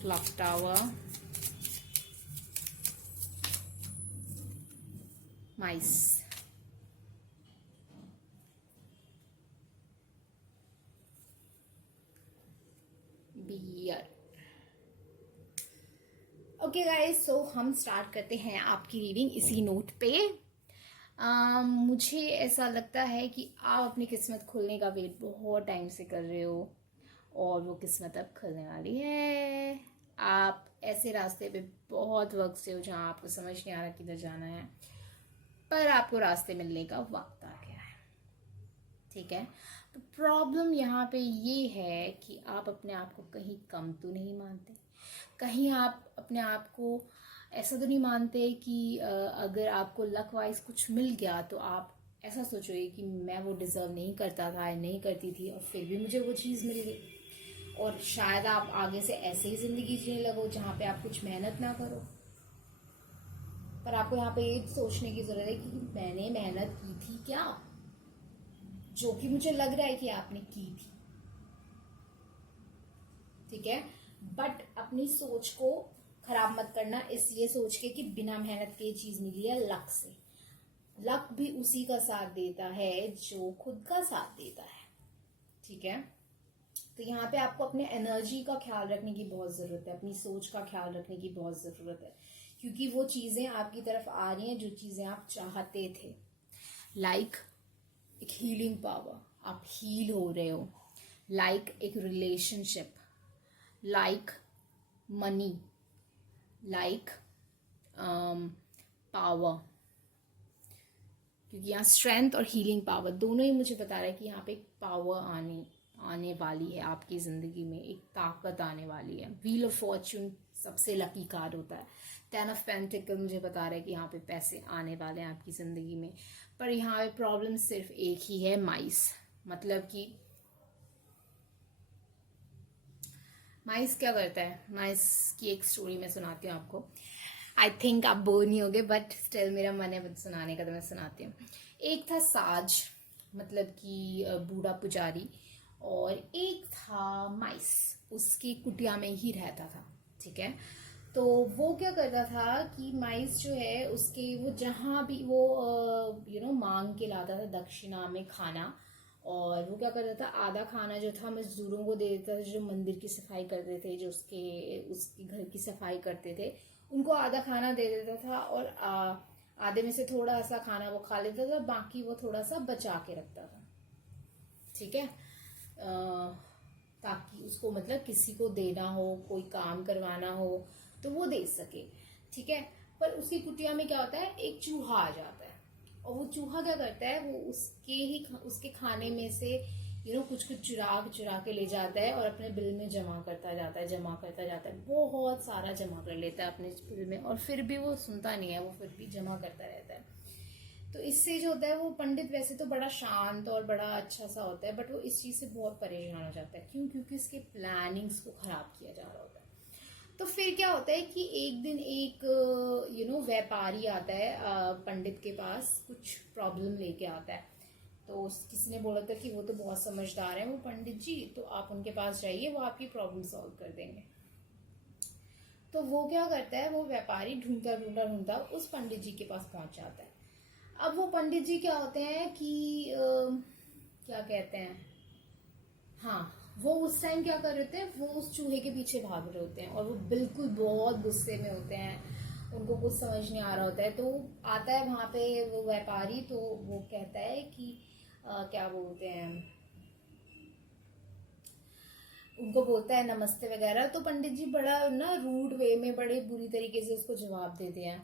क्लॉक टावर, माइस। बियर। ओके गाइस, सो हम स्टार्ट करते हैं आपकी रीडिंग इसी नोट पे। मुझे ऐसा लगता है कि आप अपनी किस्मत खुलने का वेट बहुत टाइम से कर रहे हो और वो किस्मत अब खुलने वाली है। आप ऐसे रास्ते पे बहुत वक्त से हो जहाँ आपको समझ नहीं आ रहा किधर जाना है, पर आपको रास्ते मिलने का वक्त आ गया है। ठीक है, तो प्रॉब्लम यहाँ पे ये है कि आप अपने आप को कहीं कम तो नहीं मानते, कहीं आप अपने आप को ऐसा तो नहीं मानते कि अगर आपको लक वाइज कुछ मिल गया तो आप ऐसा सोचोगे कि मैं वो डिज़र्व नहीं करता था, नहीं करती थी, और फिर भी मुझे वो चीज़ मिल गई। और शायद आप आगे से ऐसे ही ज़िंदगी जीने लगो जहाँ पे आप कुछ मेहनत ना करो। पर आपको यहाँ पे ये सोचने की ज़रूरत है कि मैंने मेहनत की थी क्या, जो कि मुझे लग रहा है कि आपने की थी। ठीक है, बट अपनी सोच को खराब मत करना इस ये सोच के कि बिना मेहनत के चीज मिली है लक से। लक भी उसी का साथ देता है जो खुद का साथ देता है। ठीक है, तो यहाँ पे आपको अपने एनर्जी का ख्याल रखने की बहुत जरूरत है, अपनी सोच का ख्याल रखने की बहुत जरूरत है, क्योंकि वो चीजें आपकी तरफ आ रही हैं जो चीजें आप चाहते थे। लाइक एक हीलिंग पावर, आप हील हो रहे हो। लाइक एक relationship, like money, like power, क्योंकि यहाँ स्ट्रेंथ और हीलिंग पावर दोनों ही मुझे बता रहा है कि यहाँ पे एक पावर आने वाली है आपकी ज़िंदगी में, एक ताकत आने वाली है। व्हील ऑफ फॉर्च्यून सबसे लकी कार्ड होता है। 10 ऑफ पेंटिकल मुझे बता रहा है कि यहाँ पे पैसे आने वाले हैं आपकी ज़िंदगी में। पर यहाँ पे प्रॉब्लम सिर्फ एक ही है, माइस। मतलब कि माइस क्या करता है, माइस की एक स्टोरी मैं सुनाती हूँ आपको। आई थिंक आप बोर नहीं होगे, बट स्टिल मेरा मन है सुनाने का, तो मैं सुनाती हूँ। एक था साज, मतलब कि बूढ़ा पुजारी, और एक था माइस, उसकी कुटिया में ही रहता था। ठीक है, तो वो क्या करता था कि माइस जो है उसके, वो जहाँ भी वो मांग के लाता था दक्षिणा में खाना, और वो क्या करता था आधा खाना जो था मजदूरों को दे देता था जो मंदिर की सफाई करते थे, जो उसके घर की सफाई करते थे, उनको आधा खाना दे देता था, और आधे में से थोड़ा सा खाना वो खा लेता था, बाकी वो थोड़ा सा बचा के रखता था। ठीक है, ताकि उसको मतलब किसी को देना हो, कोई काम करवाना हो तो वो दे सके। ठीक है, पर उसकी कुटिया में क्या होता है, एक चूहा आ जाता है, और वो चूहा क्या करता है, वो उसके खाने में से कुछ कुछ चुरा के ले जाता है और अपने बिल में जमा करता जाता है, बहुत सारा जमा कर लेता है अपने बिल में, और फिर भी वो सुनता नहीं है, वो फिर भी जमा करता रहता है। तो इससे जो होता है, वो पंडित वैसे तो बड़ा शांत और बड़ा अच्छा सा होता है, बट वो इस चीज से बहुत परेशान हो जाता है। क्यों? क्योंकि इसके प्लानिंग्स को खराब किया जा रहा होता है। तो फिर क्या होता है कि एक दिन एक व्यापारी आता है पंडित के पास, कुछ प्रॉब्लम लेके आता है। तो किसी ने बोला था कि वो तो बहुत समझदार है वो पंडित जी, तो आप उनके पास जाइए, वो आपकी प्रॉब्लम सॉल्व कर देंगे। तो वो क्या करता है, वो व्यापारी ढूंढता ढूंढता ढूंढता उस पंडित जी के पास पहुंच जाता है। अब वो पंडित जी क्या होते हैं कि क्या कहते हैं, हाँ, वो उस टाइम क्या कर रहे थे, वो उस चूहे के पीछे भाग रहे होते हैं, और वो बिल्कुल बहुत गुस्से में होते हैं, उनको कुछ समझ नहीं आ रहा होता है। तो आता है वहां पे वो व्यापारी, तो वो कहता है कि क्या बोलते हैं, उनको बोलता है नमस्ते वगैरह। तो पंडित जी बड़ा ना रूड वे में, बड़े बुरी तरीके से उसको जवाब देते हैं,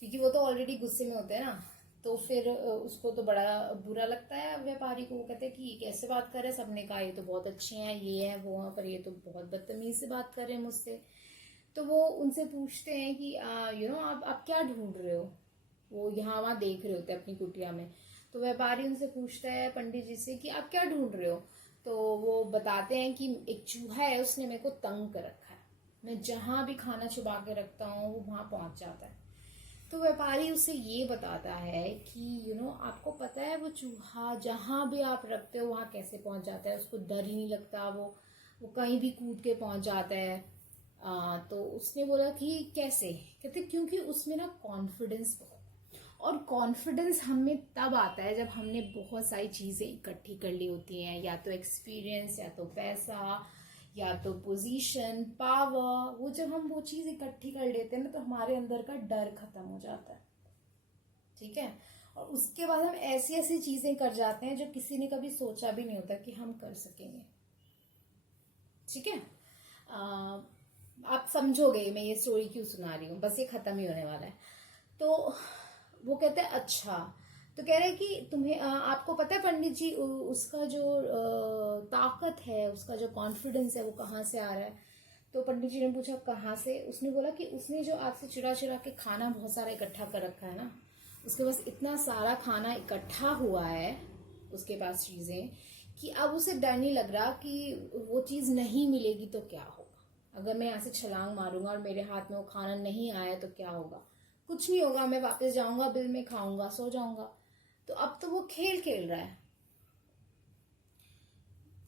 क्योंकि वो तो ऑलरेडी गुस्से में होते हैं ना। तो फिर उसको तो बड़ा बुरा लगता है व्यापारी को। वो कहते हैं कि कैसे बात कर रहे हैं, सबने कहा ये तो बहुत अच्छे हैं, ये है वो है, पर ये तो बहुत बदतमीज से बात कर रहे हैं मुझसे। तो वो उनसे पूछते हैं कि आप क्या ढूंढ रहे हो। वो यहाँ वहाँ देख रहे होते हैं अपनी कुटिया में। तो व्यापारी उनसे पूछता है पंडित जी से कि आप क्या ढूंढ रहे हो। तो वो बताते हैं कि एक चूहा है, उसने मेरे को तंग कर रखा है, मैं जहां भी खाना छुपा के रखता हूँ वो वहां पहुंच जाता है। तो व्यापारी उसे ये बताता है कि आपको पता है वो चूहा जहां भी आप रखते हो वहां कैसे पहुंच जाता है, उसको डर ही नहीं लगता, वो कहीं भी कूद के पहुंच जाता है। तो उसने बोला कि कैसे, कहते क्योंकि उसमें ना कॉन्फिडेंस बहुत, और कॉन्फिडेंस हमें तब आता है जब हमने बहुत सारी चीज़ें इकट्ठी कर ली होती हैं, या तो एक्सपीरियंस, या तो पैसा, या तो पोजीशन, पावर। वो जब हम वो चीज़ इकट्ठी कर लेते हैं ना, तो हमारे अंदर का डर खत्म हो जाता है। ठीक है। और उसके बाद हम ऐसी ऐसी चीज़ें कर जाते हैं जो किसी ने कभी सोचा भी नहीं होता कि हम कर सकेंगे। ठीक है। आप समझोगे मैं ये स्टोरी क्यों सुना रही हूँ, बस ये खत्म ही होने वाला है। तो वो कहते हैं अच्छा, तो कह रहे हैं कि तुम्हें आपको पता है पंडित जी, उसका जो ताकत है, उसका जो कॉन्फिडेंस है, वो कहाँ से आ रहा है। तो पंडित जी ने पूछा कहाँ से। उसने बोला कि उसने जो आपसे चुरा चुरा के खाना बहुत सारा इकट्ठा कर रखा है ना, उसके पास इतना सारा खाना इकट्ठा हुआ है, उसके पास चीज़ें, कि अब उसे डर नहीं लग रहा कि वो चीज़ नहीं मिलेगी तो क्या होगा। अगर मैं यहाँ से छलांग मारूंगा और मेरे हाथ में वो खाना नहीं आया तो क्या होगा। कुछ नहीं होगा, मैं वापस जाऊंगा, बिल में खाऊंगा, सो जाऊंगा। तो अब तो वो खेल खेल रहा है,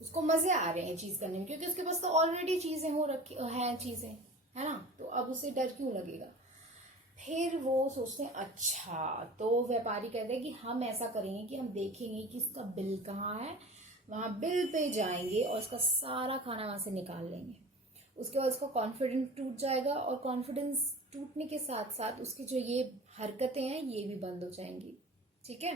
उसको मजे आ रहे हैं चीज करने में, क्योंकि उसके पास तो ऑलरेडी चीजें हो रखी हैं, चीजें है ना। तो अब उसे डर क्यों लगेगा। फिर वो सोचते हैं अच्छा, तो व्यापारी कहते हैं कि हम ऐसा करेंगे कि हम देखेंगे कि उसका बिल कहाँ है, वहां बिल पे जाएंगे और उसका सारा खाना वहां से निकाल लेंगे। उसके बाद उसका कॉन्फिडेंस टूट जाएगा, और कॉन्फिडेंस टूटने के साथ साथ उसकी जो ये हरकतें हैं ये भी बंद हो जाएंगी। ठीक है।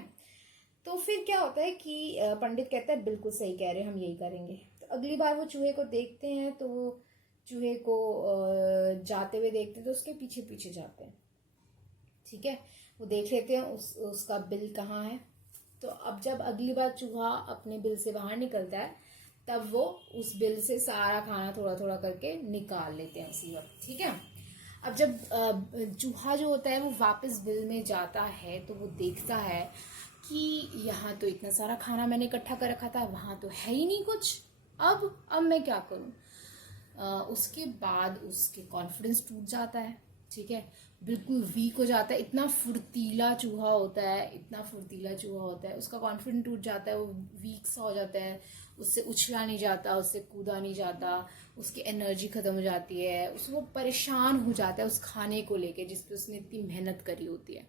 तो फिर क्या होता है कि पंडित कहता है बिल्कुल सही कह रहे हैं, हम यही करेंगे। तो अगली बार वो चूहे को देखते हैं, तो वो चूहे को जाते हुए देखते हैं, तो उसके पीछे पीछे जाते हैं। ठीक है। वो देख लेते हैं उसका बिल कहाँ है। तो अब जब अगली बार चूहा अपने बिल से बाहर निकलता है, तब वो उस बिल से सारा खाना थोड़ा थोड़ा करके निकाल लेते हैं उसी वक्त। ठीक है। अब जब चूहा जो होता है वो वापस बिल में जाता है, तो वो देखता है कि यहाँ तो इतना सारा खाना मैंने इकट्ठा कर रखा था, वहां तो है ही नहीं कुछ। अब मैं क्या करूं। उसके बाद उसके कॉन्फिडेंस टूट जाता है। ठीक है। बिल्कुल वीक हो जाता है। इतना फुर्तीला चूहा होता है, इतना फुर्तीला चूहा होता है, उसका कॉन्फिडेंस टूट जाता है, वो वीक सा हो जाता है, उससे उछला नहीं जाता, उससे कूदा नहीं जाता, उसकी एनर्जी खत्म हो जाती है, वो परेशान हो जाता है उस खाने को लेके जिसपे उसने इतनी मेहनत करी होती है,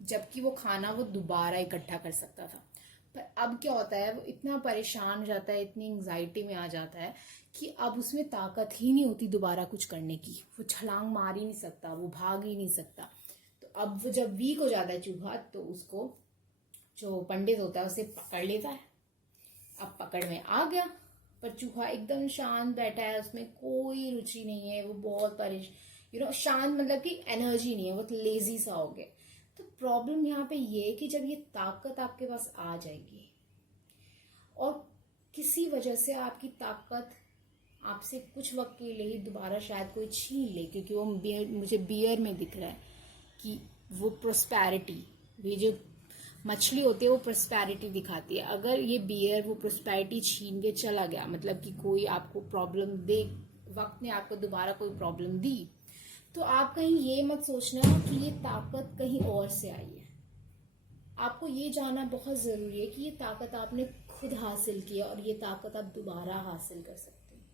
जबकि वो खाना वो दोबारा इकट्ठा कर सकता था। पर अब क्या होता है, वो इतना परेशान हो जाता है, इतनी एंग्जाइटी में आ जाता है कि अब उसमें ताकत ही नहीं होती दोबारा कुछ करने की। वो छलांग मार ही नहीं सकता, वो भाग ही नहीं सकता। तो अब वो जब वीक हो जाता है चूहा, तो उसको जो पंडित होता है उसे पकड़ लेता है। अब पकड़ में आ गया, पर चूहा एकदम शांत बैठा है, उसमें कोई रुचि नहीं है, वो बहुत परेशान, शांत मतलब कि एनर्जी नहीं है, बहुत लेजी सा हो गया। तो प्रॉब्लम यहाँ पे ये है कि जब ये ताकत आपके पास आ जाएगी और किसी वजह से आपकी ताकत आपसे कुछ वक्त के लिए ही दोबारा शायद कोई छीन ले, क्योंकि वो मुझे बियर में दिख रहा है कि वो प्रोस्पैरिटी, ये जो मछली होती है वो प्रोस्पैरिटी दिखाती है। अगर ये बियर वो प्रोस्पैरिटी छीन के चला गया, मतलब कि कोई आपको प्रॉब्लम दे, वक्त ने आपको दोबारा कोई प्रॉब्लम दी, तो आप कहीं ये मत सोचना कि ये ताकत कहीं और से आई है। आपको ये जानना बहुत जरूरी है कि ये ताकत आपने खुद हासिल की है, और ये ताकत आप दोबारा हासिल कर सकते हैं।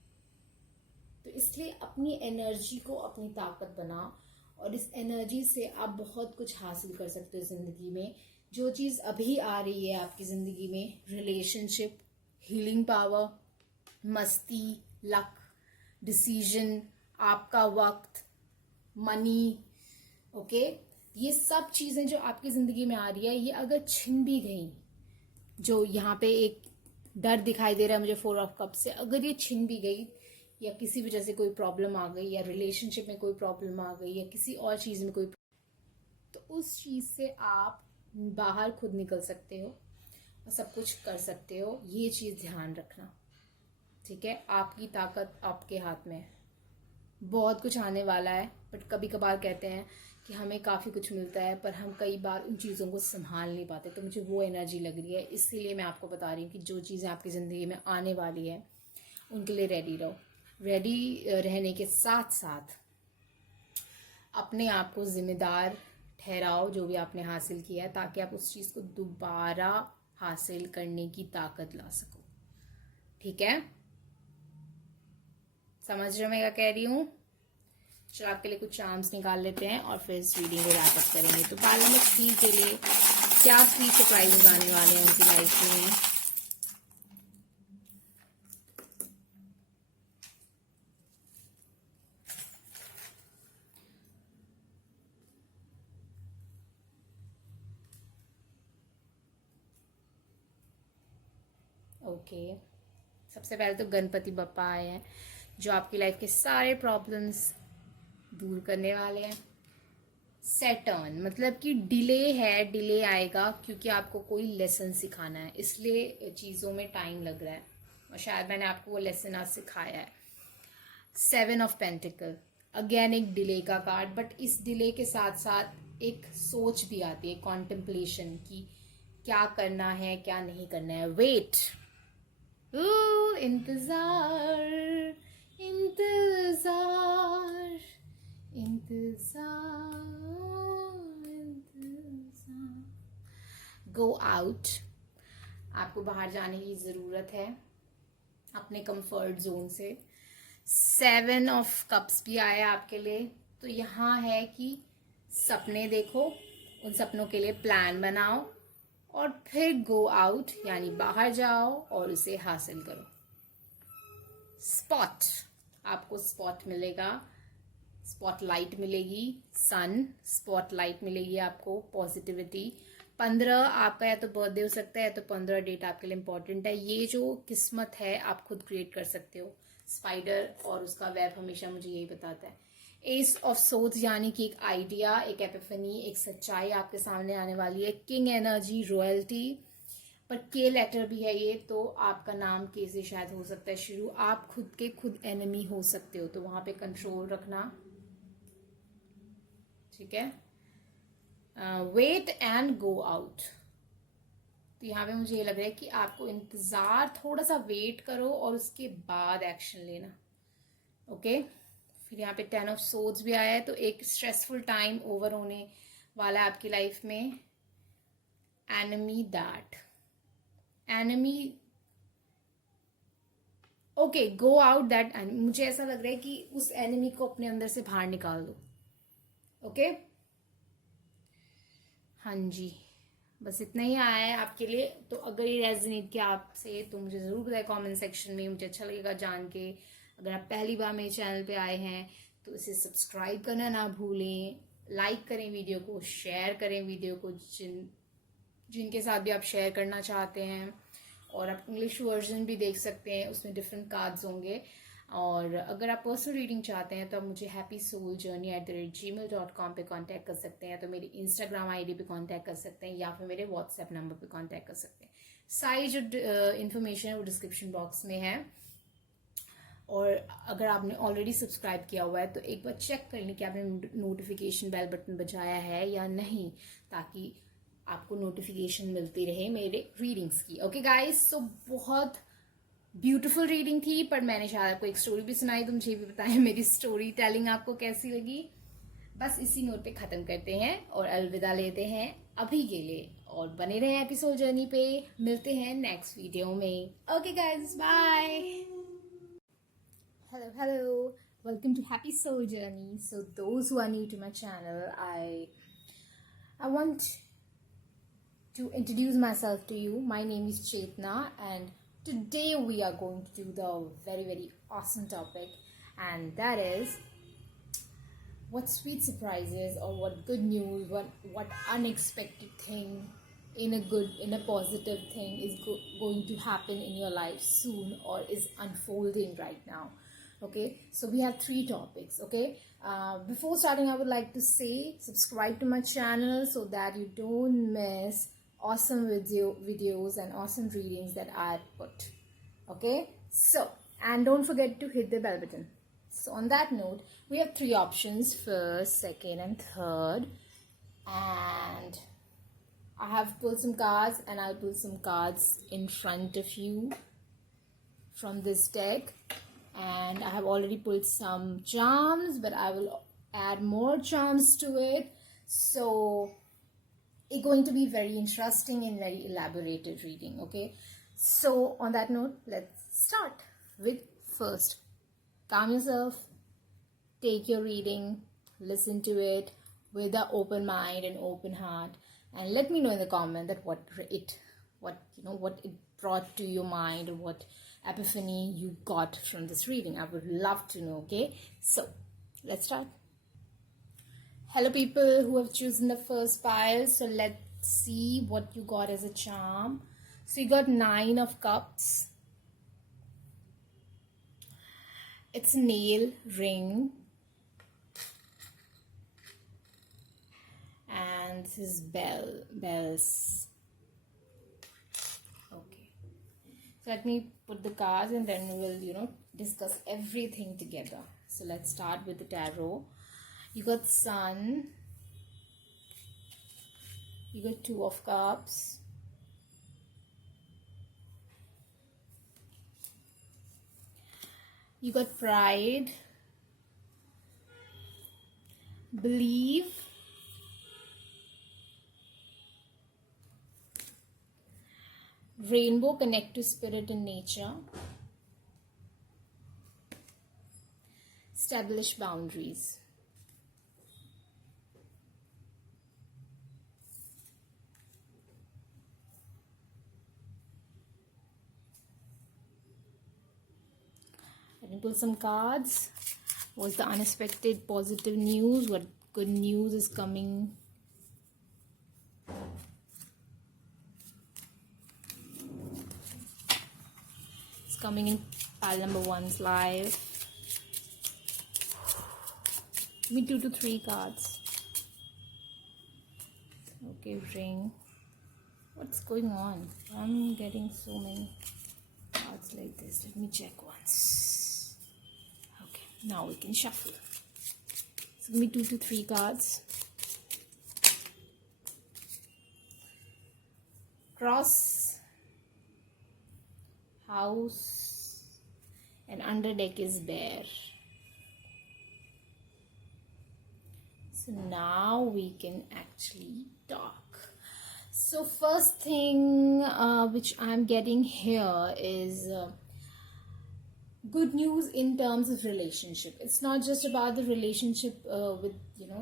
तो इसलिए अपनी एनर्जी को अपनी ताकत बनाओ, और इस एनर्जी से आप बहुत कुछ हासिल कर सकते हो जिंदगी में। जो चीज़ अभी आ रही है आपकी ज़िंदगी में, रिलेशनशिप, हीलिंग पावर, मस्ती, लक, डिसीजन, आपका वक्त, मनी, ओके, ये सब चीज़ें जो आपकी ज़िंदगी में आ रही है, ये अगर छिन भी गई, जो यहाँ पे एक डर दिखाई दे रहा है मुझे 4 ऑफ कप से, अगर ये छिन भी गई, या किसी वजह से कोई प्रॉब्लम आ गई, या रिलेशनशिप में कोई प्रॉब्लम आ गई, या किसी और चीज़ में कोई, तो उस चीज़ से आप बाहर खुद निकल सकते हो और सब कुछ कर सकते हो। ये चीज़ ध्यान रखना। ठीक है। आपकी ताकत आपके हाथ में है, बहुत कुछ आने वाला है। बट कभी कभार कहते हैं कि हमें काफ़ी कुछ मिलता है, पर हम कई बार उन चीज़ों को संभाल नहीं पाते। तो मुझे वो एनर्जी लग रही है, इसीलिए मैं आपको बता रही हूँ कि जो चीज़ें आपकी ज़िंदगी में आने वाली है उनके लिए रेडी रहो। रेडी रहने के साथ साथ अपने आप को जिम्मेदार ठहराओ जो भी आपने हासिल किया है, ताकि आप उस चीज़ को दोबारा हासिल करने की ताकत ला सको। ठीक है। समझ रहे हो मैं क्या कह रही हूँ। चलो आपके लिए कुछ चार्म्स निकाल लेते हैं और फिर इस रीडिंग को रैप अप करेंगे। तो पार्लर थ्री के लिए क्या स्वीट सरप्राइजेस आने वाले हैं उनकी लाइफ में। ओके, सबसे पहले तो गणपति बप्पा आए हैं जो आपकी लाइफ के सारे प्रॉब्लम्स दूर करने वाले हैं। सैटर्न मतलब कि डिले है, डिले आएगा क्योंकि आपको कोई लेसन सिखाना है, इसलिए चीज़ों में टाइम लग रहा है और शायद मैंने आपको वो लेसन आज सिखाया है। सेवन ऑफ पेंटिकल, अगेन एक डिले का कार्ड, बट इस डिले के साथ साथ एक सोच भी आती है, कॉन्टेम्पलेशन की क्या करना है क्या नहीं करना है। वेट, इंतजार इंतजार इंतजार इंतजार। गो आउट, आपको बाहर जाने की ज़रूरत है अपने कंफर्ट जोन से। सेवन ऑफ कप्स भी आया आपके लिए, तो यहाँ है कि सपने देखो, उन सपनों के लिए प्लान बनाओ और फिर गो आउट यानी बाहर जाओ और उसे हासिल करो। स्पॉट, आपको स्पॉट मिलेगा, स्पॉटलाइट मिलेगी, सन स्पॉटलाइट मिलेगी आपको, पॉजिटिविटी। 15 आपका या तो बर्थडे हो सकता है या तो 15 डेट आपके लिए इंपॉर्टेंट है। ये जो किस्मत है आप खुद क्रिएट कर सकते हो। स्पाइडर और उसका वेब हमेशा मुझे यही बताता है। एस ऑफ सोर्ड्स यानी कि एक आइडिया, एक एपिफनी, एक सच्चाई आपके सामने आने वाली है। किंग एनर्जी, रॉयल्टी, पर के लेटर भी है ये, तो आपका नाम के से शायद हो सकता है शुरू। आप खुद के खुद एनिमी हो सकते हो, तो वहां पे कंट्रोल रखना, ठीक है। वेट एंड गो आउट, तो यहाँ पे मुझे ये लग रहा है कि आपको इंतजार, थोड़ा सा वेट करो और उसके बाद एक्शन लेना। ओके, फिर यहाँ पे 10 ऑफ सोर्ड्स भी आया है, तो एक स्ट्रेसफुल टाइम ओवर होने वाला है आपकी लाइफ में। Enemy that, enemy, okay, go out that enemy. मुझे ऐसा लग रहा है कि उस एनिमी को अपने अंदर से बाहर निकाल दो। ओके, हाँ जी, बस इतना ही आया है आपके लिए। तो अगर ये रेजोनेट किया आपसे तो मुझे जरूर बताएं कमेंट सेक्शन में, मुझे अच्छा लगेगा जान के। अगर आप पहली बार मेरे चैनल पे आए हैं तो इसे सब्सक्राइब करना ना भूलें, लाइक करें वीडियो को, शेयर करें वीडियो को जिनके साथ भी आप शेयर करना चाहते हैं। और आप इंग्लिश वर्जन भी देख सकते हैं, उसमें डिफरेंट कार्ड्स होंगे। और अगर आप पर्सनल रीडिंग चाहते हैं तो आप मुझे happysouljourney@gmail.com पे कांटेक्ट कर सकते हैं, तो मेरी इंस्टाग्राम आईडी पे कांटेक्ट कर सकते हैं या फिर मेरे व्हाट्सएप नंबर पे कांटेक्ट कर सकते हैं। सारी जो इन्फॉर्मेशन है वो डिस्क्रिप्शन बॉक्स में है। और अगर आपने ऑलरेडी सब्सक्राइब किया हुआ है तो एक बार चेक कर लें कि आपने नोटिफिकेशन बेल बटन बजाया है या नहीं, ताकि आपको नोटिफिकेशन मिलती रहे मेरे रीडिंग्स की। ओके गाइस, सो बहुत ब्यूटीफुल रीडिंग थी, पर मैंने शायद आपको एक स्टोरी भी सुनाई, तो मुझे भी बताएं मेरी स्टोरी टेलिंग आपको कैसी लगी। बस इसी नोट पे खत्म करते हैं और अलविदा लेते हैं अभी के लिए, और बने रहे एपिसोड जर्नी पे। मिलते हैं नेक्स्ट वीडियो में। Okay guys, bye. Hello, welcome to Happy Soul Journey. So those who are new to my channel, I want to introduce myself to you. My name is Chetna, and today we are going to do the very awesome topic, and that is what sweet surprises or what good news, what unexpected thing in a positive thing is going to happen in your life soon or is unfolding right now. Okay, so we have 3 topics. Okay, before starting I would like to say subscribe to my channel so that you don't miss awesome videos and awesome readings that I put. Okay, so and don't forget to hit the bell button. So on that note, we have 3 options, first, second and third, and I have pulled some cards and I'll pull some cards in front of you from this deck. And I have already pulled some charms, but I will add more charms to it. So it's going to be very interesting and very elaborated reading. Okay, so on that note, let's start with first. Calm yourself, take your reading, listen to it with an open mind and open heart, and let me know in the comment that what it brought to your mind, or what epiphany you got from this reading. I would love to know. Okay, so let's start. Hello people who have chosen the first pile. So let's see what you got as a charm. So you got 9 of Cups. It's a nail ring. And this is bells. Okay. So let me put the cards and then we will, discuss everything together. So let's start with the tarot. You got Sun. You got 2 of Cups. You got Pride. Believe. Rainbow, connect to spirit and nature. Establish boundaries. Let me pull some cards. What's the unexpected positive news? What good news is coming? It's coming in pile number 1's life. Give me 2 to 3 cards. Okay, ring. What's going on? I'm getting so many cards like this. Let me check once. Okay, now we can shuffle. So give me 2 to 3 cards. Cross, house, and under deck is bear. So now we can actually talk. So first thing which I'm getting here is good news in terms of relationship. It's not just about the relationship with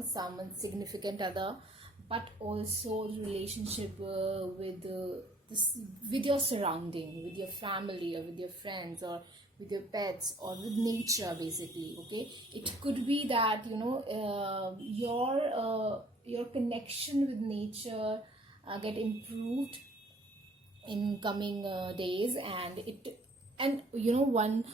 someone significant other, but also the relationship with your surrounding, with your family, or with your friends, or with your pets, or with nature, basically. Okay, it could be that your connection with nature get improved in coming days, and one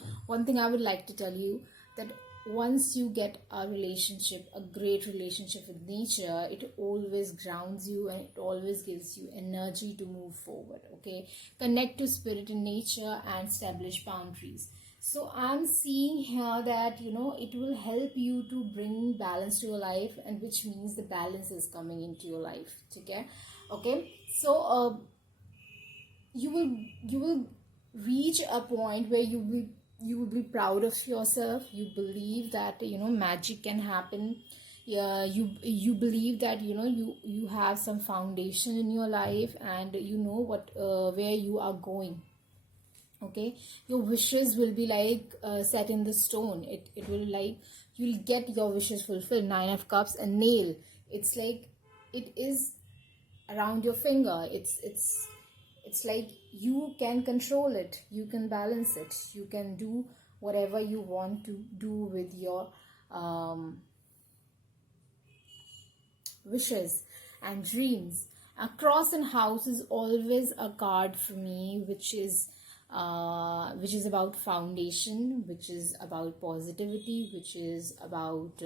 thing I would like to tell you, that once you get a great relationship with nature, it always grounds you and it always gives you energy to move forward. Okay, connect to spirit and nature and establish boundaries. So I'm seeing here that it will help you to bring balance to your life, and which means the balance is coming into your life. Okay, so you will reach a point where you will be proud of yourself. You believe that magic can happen. You believe that you have some foundation in your life, and you know what where you are going. Okay, your wishes will be like set in the stone. It will like you'll get your wishes fulfilled. 9 of Cups, and nail. It's like it is around your finger. It's like you can control it, you can balance it, you can do whatever you want to do with your wishes and dreams. A cross and house is always a card for me, which is about foundation, which is about positivity, which is about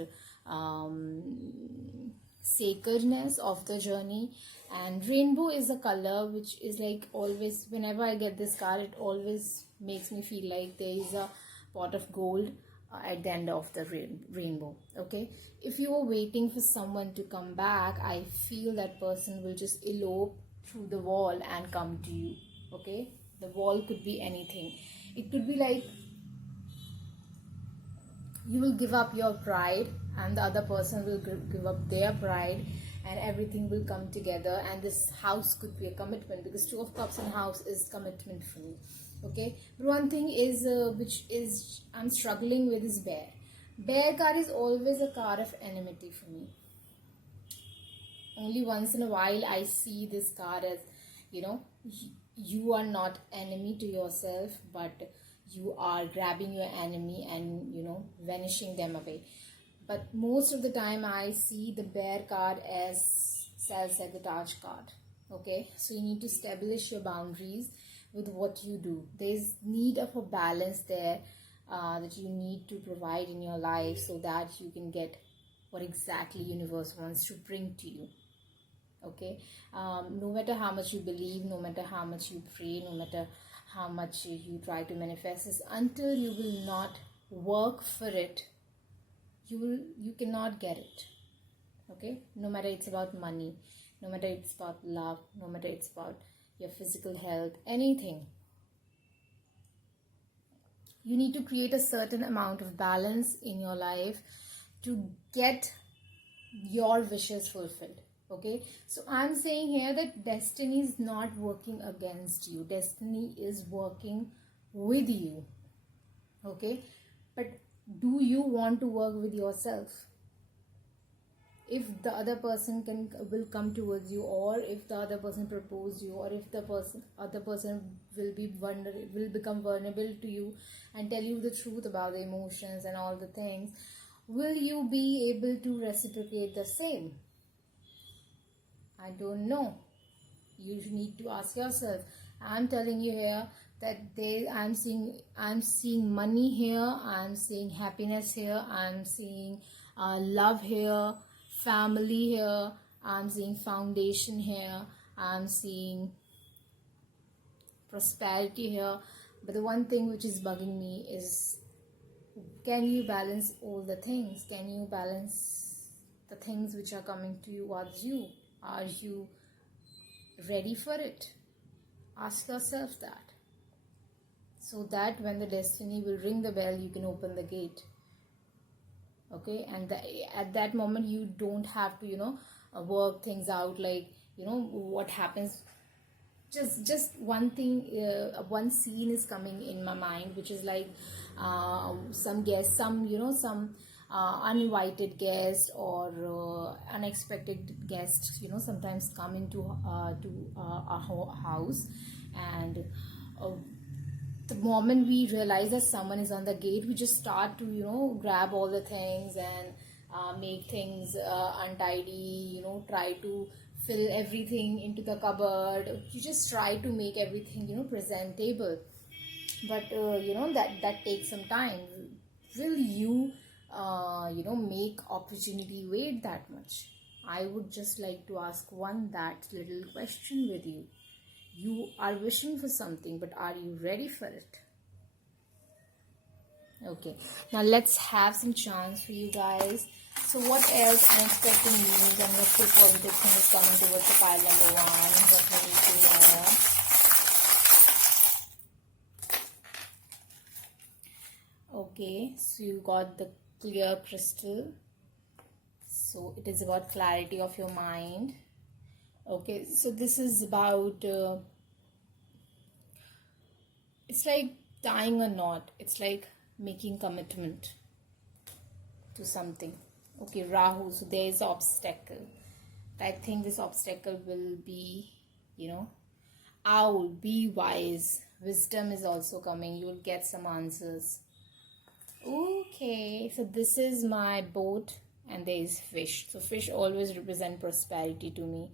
sacredness of the journey. And rainbow is a color which is like always, whenever I get this card, it always makes me feel like there is a pot of gold at the end of the rainbow. Okay, if you are waiting for someone to come back, I feel that person will just elope through the wall and come to you. Okay, the wall could be anything. It could be like you will give up your pride, and the other person will give up their pride, and everything will come together. And this house could be a commitment, because 2 of Cups in house is commitment for me. Okay, but one thing is which is I'm struggling with is bear. Bear card is always a card of enmity for me. Only once in a while I see this card as, you are not enemy to yourself, but you are grabbing your enemy and, vanishing them away. But most of the time I see the bear card as self-sabotage card. Okay, so you need to establish your boundaries with what you do. There's need of a balance there that you need to provide in your life so that you can get what exactly universe wants to bring to you. Okay, no matter how much you believe, no matter how much you pray, no matter how much you try to manifest this, until you will not work for it, you cannot get it. Okay, no matter it's about money, no matter it's about love, no matter it's about your physical health, anything, you need to create a certain amount of balance in your life to get your wishes fulfilled. Okay, so I'm saying here that destiny is not working against you, destiny is working with you. Okay, but do you want to work with yourself? If the other person will come towards you, or if the other person propose you, or if the other person will become vulnerable to you and tell you the truth about the emotions and all the things, will you be able to reciprocate the same? I don't know. You need to ask yourself. I'm telling you here that I'm seeing money here, I'm seeing happiness here, I'm seeing love here, family here, I'm seeing foundation here, I'm seeing prosperity here. But the one thing which is bugging me is, can you balance all the things? Can you balance the things which are coming towards you? Are you ready for it? Ask yourself that, so that when the destiny will ring the bell, you can open the gate. Okay, and at that moment you don't have to work things out, like what happens. Just one thing, one scene is coming in my mind, which is like some guests, some uninvited guests or unexpected guests sometimes come into our house, and the moment we realize that someone is on the gate, we just start to grab all the things and make things untidy, try to fill everything into the cupboard. You just try to make everything presentable, but that takes some time. Will you make opportunity wait that much? I would just like to ask that little question with you. You are wishing for something, but are you ready for it? Okay, now let's have some chance for you guys. So what else? Unexpected news and let's say positive thing is coming towards the pile number 1. What we need to know. Okay, so you got the clear crystal. So it is about clarity of your mind. Okay, so this is about it's like tying a knot. It's like making commitment to something. Okay, Rahu, so there is an obstacle. I think this obstacle will be owl, be wise. Wisdom is also coming. You will get some answers. Okay, so this is my boat and there is fish. So fish always represent prosperity to me,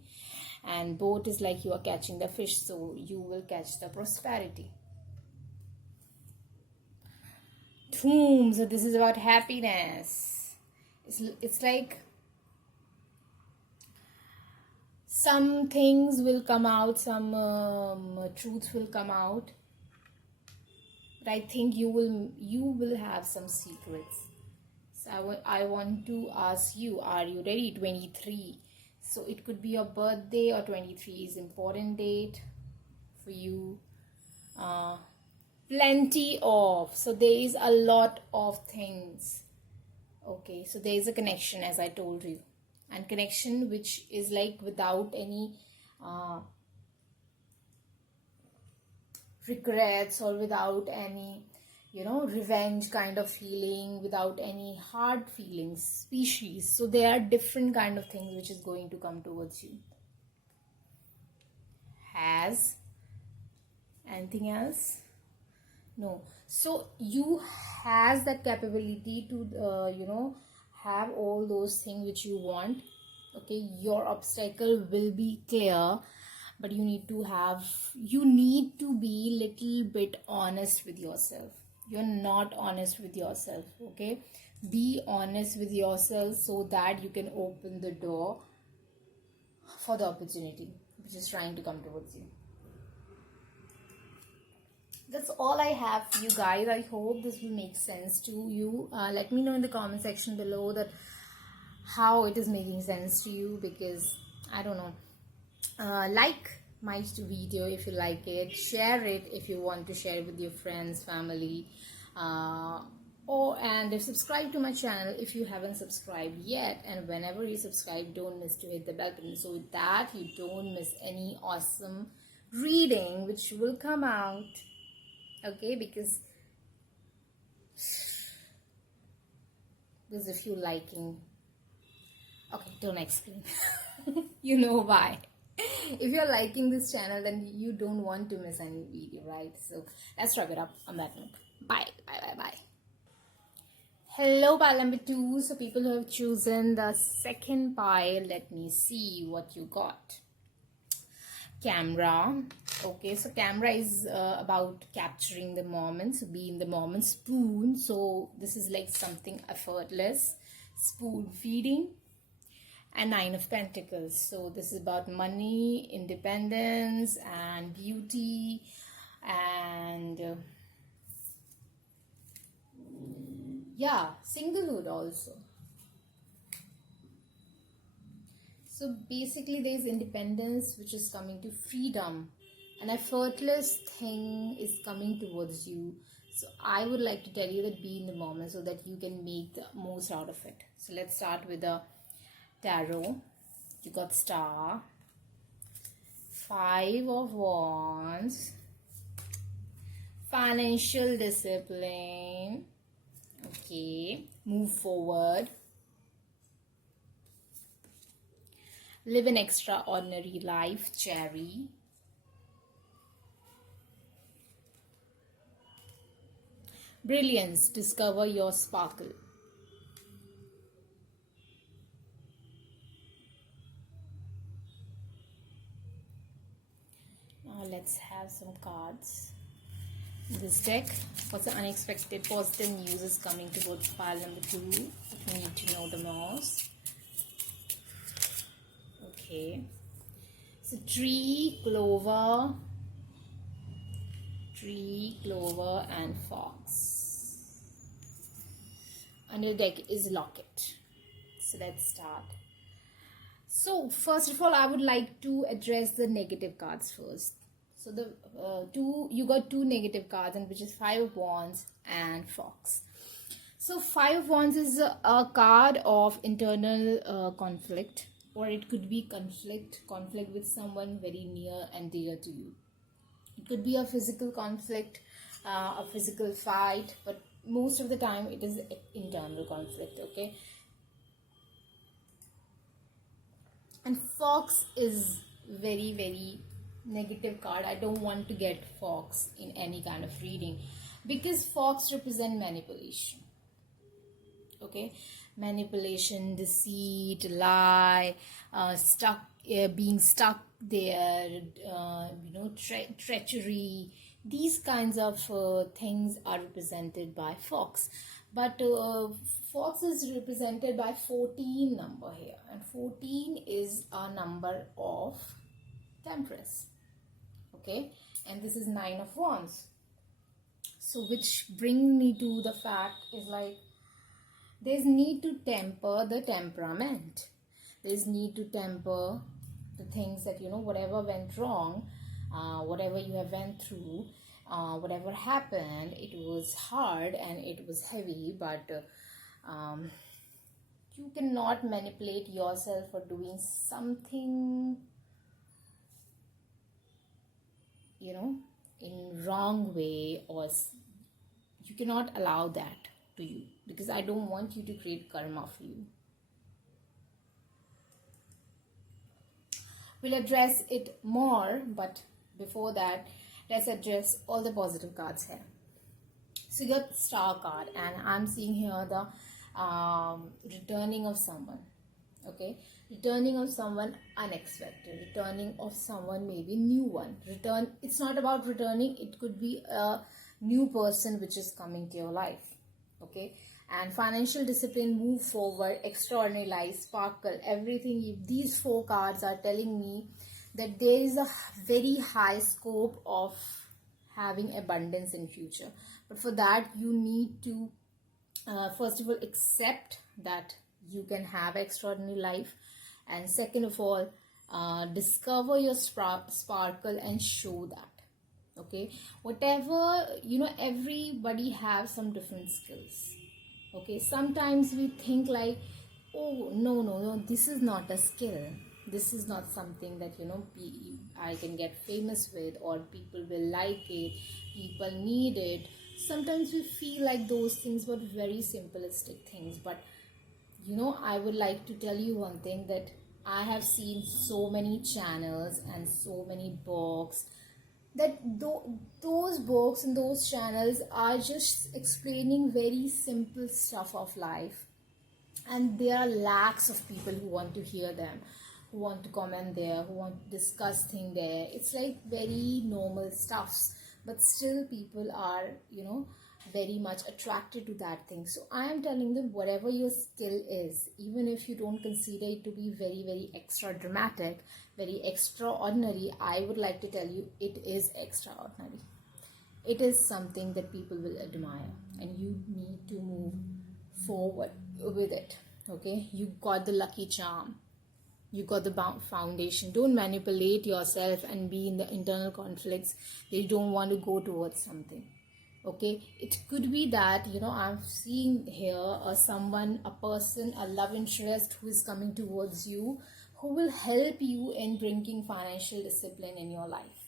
and boat is like you are catching the fish, so you will catch the prosperity. Tomb, so this is about happiness. It's like some things will come out, some truths will come out, but I think you will have some secrets. So I want to ask you, are you ready? 23. So it could be your birthday, or 23 is important date for you. Plenty of. So there is a lot of things. Okay, so there is a connection, as I told you. And connection which is like without any regrets or without any revenge kind of feeling without any hard feelings, species. So there are different kind of things which is going to come towards you. Has anything else? No. So you has that capability to have all those things which you want. Okay, your obstacle will be clear, but you need to be little bit honest with yourself. You're not honest with yourself. Okay, be honest with yourself so that you can open the door for the opportunity which is trying to come towards you. That's all I have for you guys. I hope this will make sense to you. Let me know in the comment section below that how it is making sense to you, because I don't know. Like my video if you like it, share it if you want to share it with your friends, family, and subscribe to my channel if you haven't subscribed yet. And whenever you subscribe, don't miss to hit the bell button so that you don't miss any awesome reading which will come out. Okay, because there's a few liking. Okay, don't explain. You know why. If you're liking this channel, then you don't want to miss any video, right? So let's wrap it up on that note. Bye. Hello, pile number 2. So people who have chosen the second pile, let me see what you got. Camera. Okay, so camera is about capturing the moment, so be in the moment. Spoon, so this is like something effortless, spoon feeding. And 9 of Pentacles, so this is about money, independence, and beauty, and singlehood also. So basically there is independence which is coming to freedom. An effortless thing is coming towards you. So I would like to tell you that be in the moment so that you can make the most out of it. So let's start with the tarot. You got Star, 5 of Wands, financial discipline. Okay, move forward. Live an extraordinary life, Cherry. Brilliance, discover your sparkle. Now let's have some cards. In this deck, what's the unexpected positive news is coming towards pile number 2? If you need to know the most. Okay. So tree, clover, and fox. On your deck is locket. So let's start. So first of all, I would like to address the negative cards first. So the you got 2 negative cards, and which is 5 of Wands and fox. So 5 of Wands is a card of internal conflict, or it could be conflict with someone very near and dear to you. It could be a physical conflict, a physical fight, but most of the time it is internal conflict. Okay. And fox is very, very negative card. I don't want to get fox in any kind of reading, because fox represent manipulation. Okay, manipulation, deceit, lie, being stuck there, treachery. These kinds of things are represented by fox. But fox is represented by 14 number here, and 14 is a number of Temperance. Okay, and this is 9 of Wands. So which brings me to the fact is like there's need to temper the temperament. There's need to temper the things that, whatever went wrong, whatever you have went through, whatever happened, it was hard and it was heavy, but you cannot manipulate yourself for doing something, in wrong way, or You cannot allow that to you, because I don't want you to create karma for you. We'll address it more, but before that, let's address all the positive cards here. So you got Star card, and I'm seeing here the returning of someone. Okay, returning of someone unexpected, returning of someone maybe new one. Return, it's not about returning, it could be a new person which is coming to your life. Okay, and financial discipline, move forward, extraordinary life, sparkle, everything. These 4 cards are telling me that there is a very high scope of having abundance in future, but for that you need to first of all accept that you can have extraordinary life, and second of all discover your sparkle and show that. Okay, whatever, everybody have some different skills. Okay, sometimes we think like, oh no, this is not a skill, this is not something that I can get famous with, or people will like it, people need it. Sometimes we feel like those things were very simplistic things, but I would like to tell you one thing, that I have seen so many channels and so many books, that those books and those channels are just explaining very simple stuff of life, and there are lakhs of people who want to hear them, who want to comment there, who want to discuss things there. It's like very normal stuffs, but still people are very much attracted to that thing. So I am telling them, whatever your skill is, even if you don't consider it to be very, very extra dramatic, very extraordinary, I would like to tell you it is extraordinary. It is something that people will admire, and you need to move forward with it. Okay, you got the lucky charm, you got the foundation. Don't manipulate yourself and be in the internal conflicts that you don't want to go towards something. Okay, it could be that I'm seeing here a person, a love interest who is coming towards you, who will help you in bringing financial discipline in your life.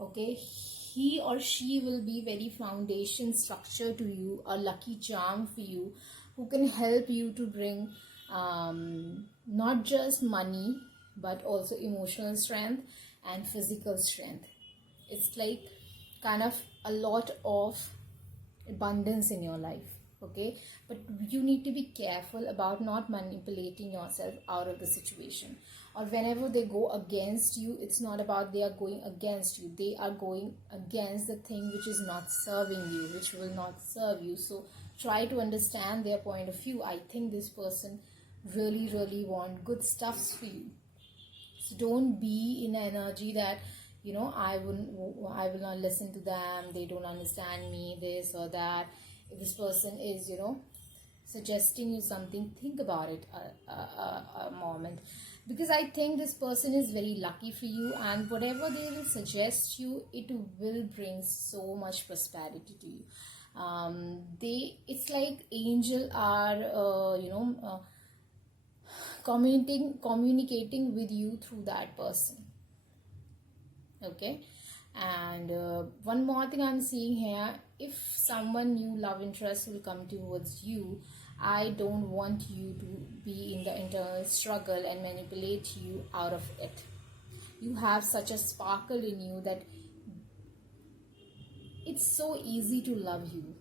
Okay, he or she will be very foundation structure to you, a lucky charm for you, who can help you to bring not just money, but also emotional strength and physical strength. It's like kind of a lot of abundance in your life. Okay, but you need to be careful about not manipulating yourself out of the situation, or whenever they go against you, it's not about they are going against you, they are going against the thing which is not serving you, which will not serve you. So try to understand their point of view. I think this person really want good stuffs for you. So don't be in an energy that I will not listen to them, they don't understand me, this or that. If this person is suggesting you something, think about it a moment, because I think this person is very lucky for you, and whatever they will suggest you, it will bring so much prosperity to you. It's like angel are communicating with you through that person. Okay, and one more thing I'm seeing here, if someone new love interest will come towards you, I don't want you to be in the internal struggle and manipulate you out of it. You have such a sparkle in you that it's so easy to love you.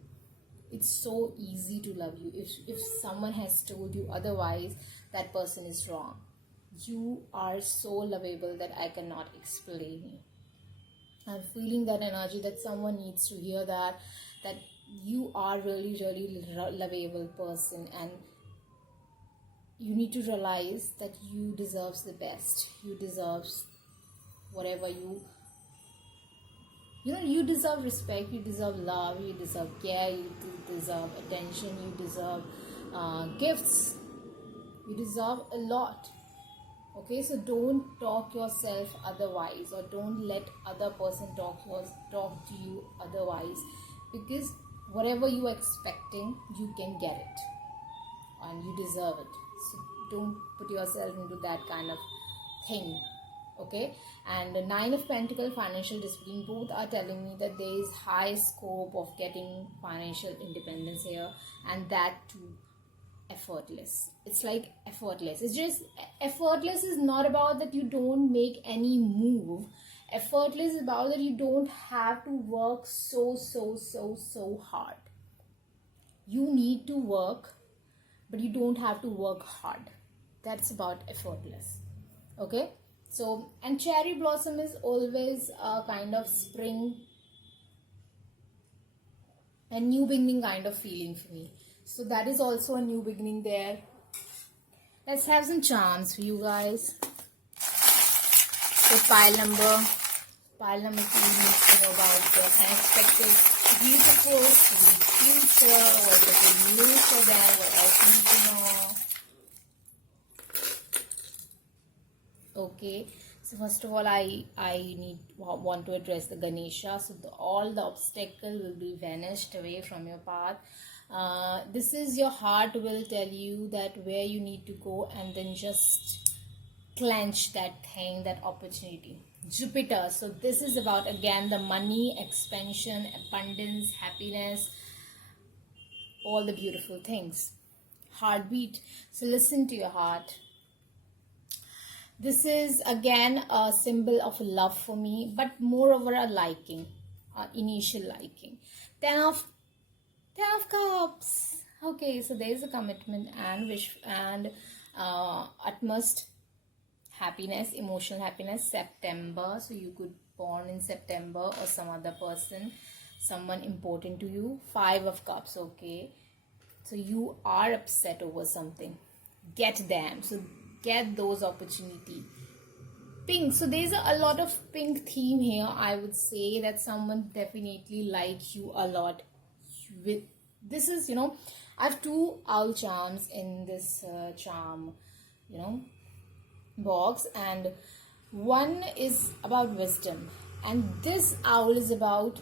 It's so easy to love you. If someone has told you otherwise, that person is wrong. You are so lovable that I cannot explain you. I'm feeling that energy, that someone needs to hear that you are really lovable person, and you need to realize that you deserve the best. You deserve whatever you deserve respect, you deserve love, you deserve care, you deserve attention, you deserve gifts, you deserve a lot. Okay, so don't talk yourself otherwise, or don't let other person talk to you otherwise, because whatever you are expecting, you can get it, and you deserve it. So don't put yourself into that kind of thing. Okay, and the Nine of Pentacles, financial discipline, both are telling me that there is high scope of getting financial independence here, and that too effortless. It's like effortless. It's just effortless is not about that you don't make any move. Effortless is about that you don't have to work so hard. You need to work, but you don't have to work hard. That's about effortless. Okay, so, and cherry blossom is always a kind of spring, a new beginning kind of feeling for me. So that is also a new beginning there. Let's have some charms for you guys. So pile number 2 needs to know about the unexpected, beautiful, sweet future. What's the good news for them? What else you need to know? Okay, so first of all, I want to address the Ganesha. So all the obstacle will be vanished away from your path. This is your heart will tell you that where you need to go, and then just clench that thing, that opportunity. Jupiter, so this is about again the money, expansion, abundance, happiness, all the beautiful things. Heartbeat, so listen to your heart. This is again a symbol of love for me, but moreover a liking, initial liking. Ten of Cups. Okay, so there is a commitment and wish and utmost happiness, emotional happiness. September, so you could born in September, or some other person, someone important to you. 5 of Cups. Okay, so you are upset over something. Get them. So get those opportunity. Pink, so there's a lot of pink theme here. I would say that someone definitely likes you a lot. With this is, I have 2 owl charms in this charm, box, and one is about wisdom, and this owl is about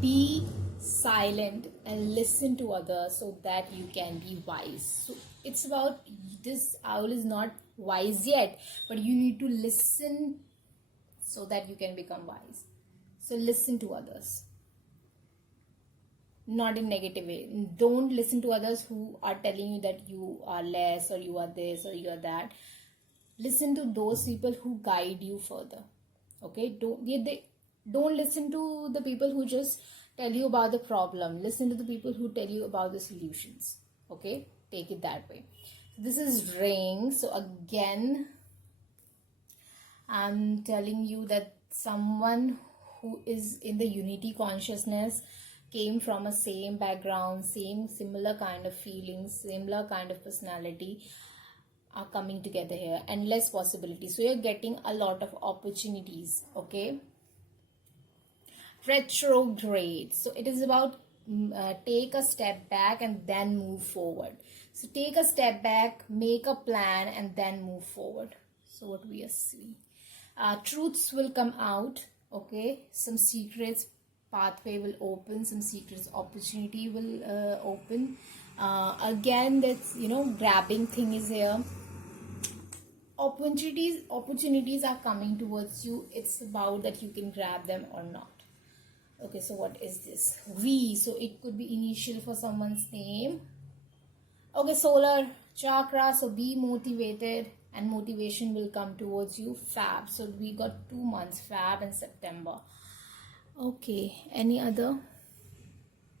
be silent and listen to others so that you can be wise. So it's about, this owl is not wise yet, but you need to listen so that you can become wise. So listen to others, not in negative way. Don't listen to others who are telling you that you are less, or you are this, or you are that. Listen to those people who guide you further. Okay, don't listen to the people who just tell you about the problem. Listen to the people who tell you about the solutions. Okay, take it that way. This is ring. So again, I'm telling you that someone who is in the unity consciousness, came from a same background, similar kind of feelings, similar kind of personality, are coming together here. Endless possibilities. So you're getting a lot of opportunities. Okay, retrograde, so it is about take a step back and then move forward. So take a step back, make a plan, and then move forward. So what we are seeing, truths will come out. Okay, some secrets pathway will open, some secrets opportunity will open. Again, that's grabbing thing is here. Opportunities are coming towards you. It's about that you can grab them or not. Okay, so what is this? V, so it could be initial for someone's name. Okay, solar chakra, so be motivated and motivation will come towards you. Fab, so we got 2 months, Fab and September. Okay, any other?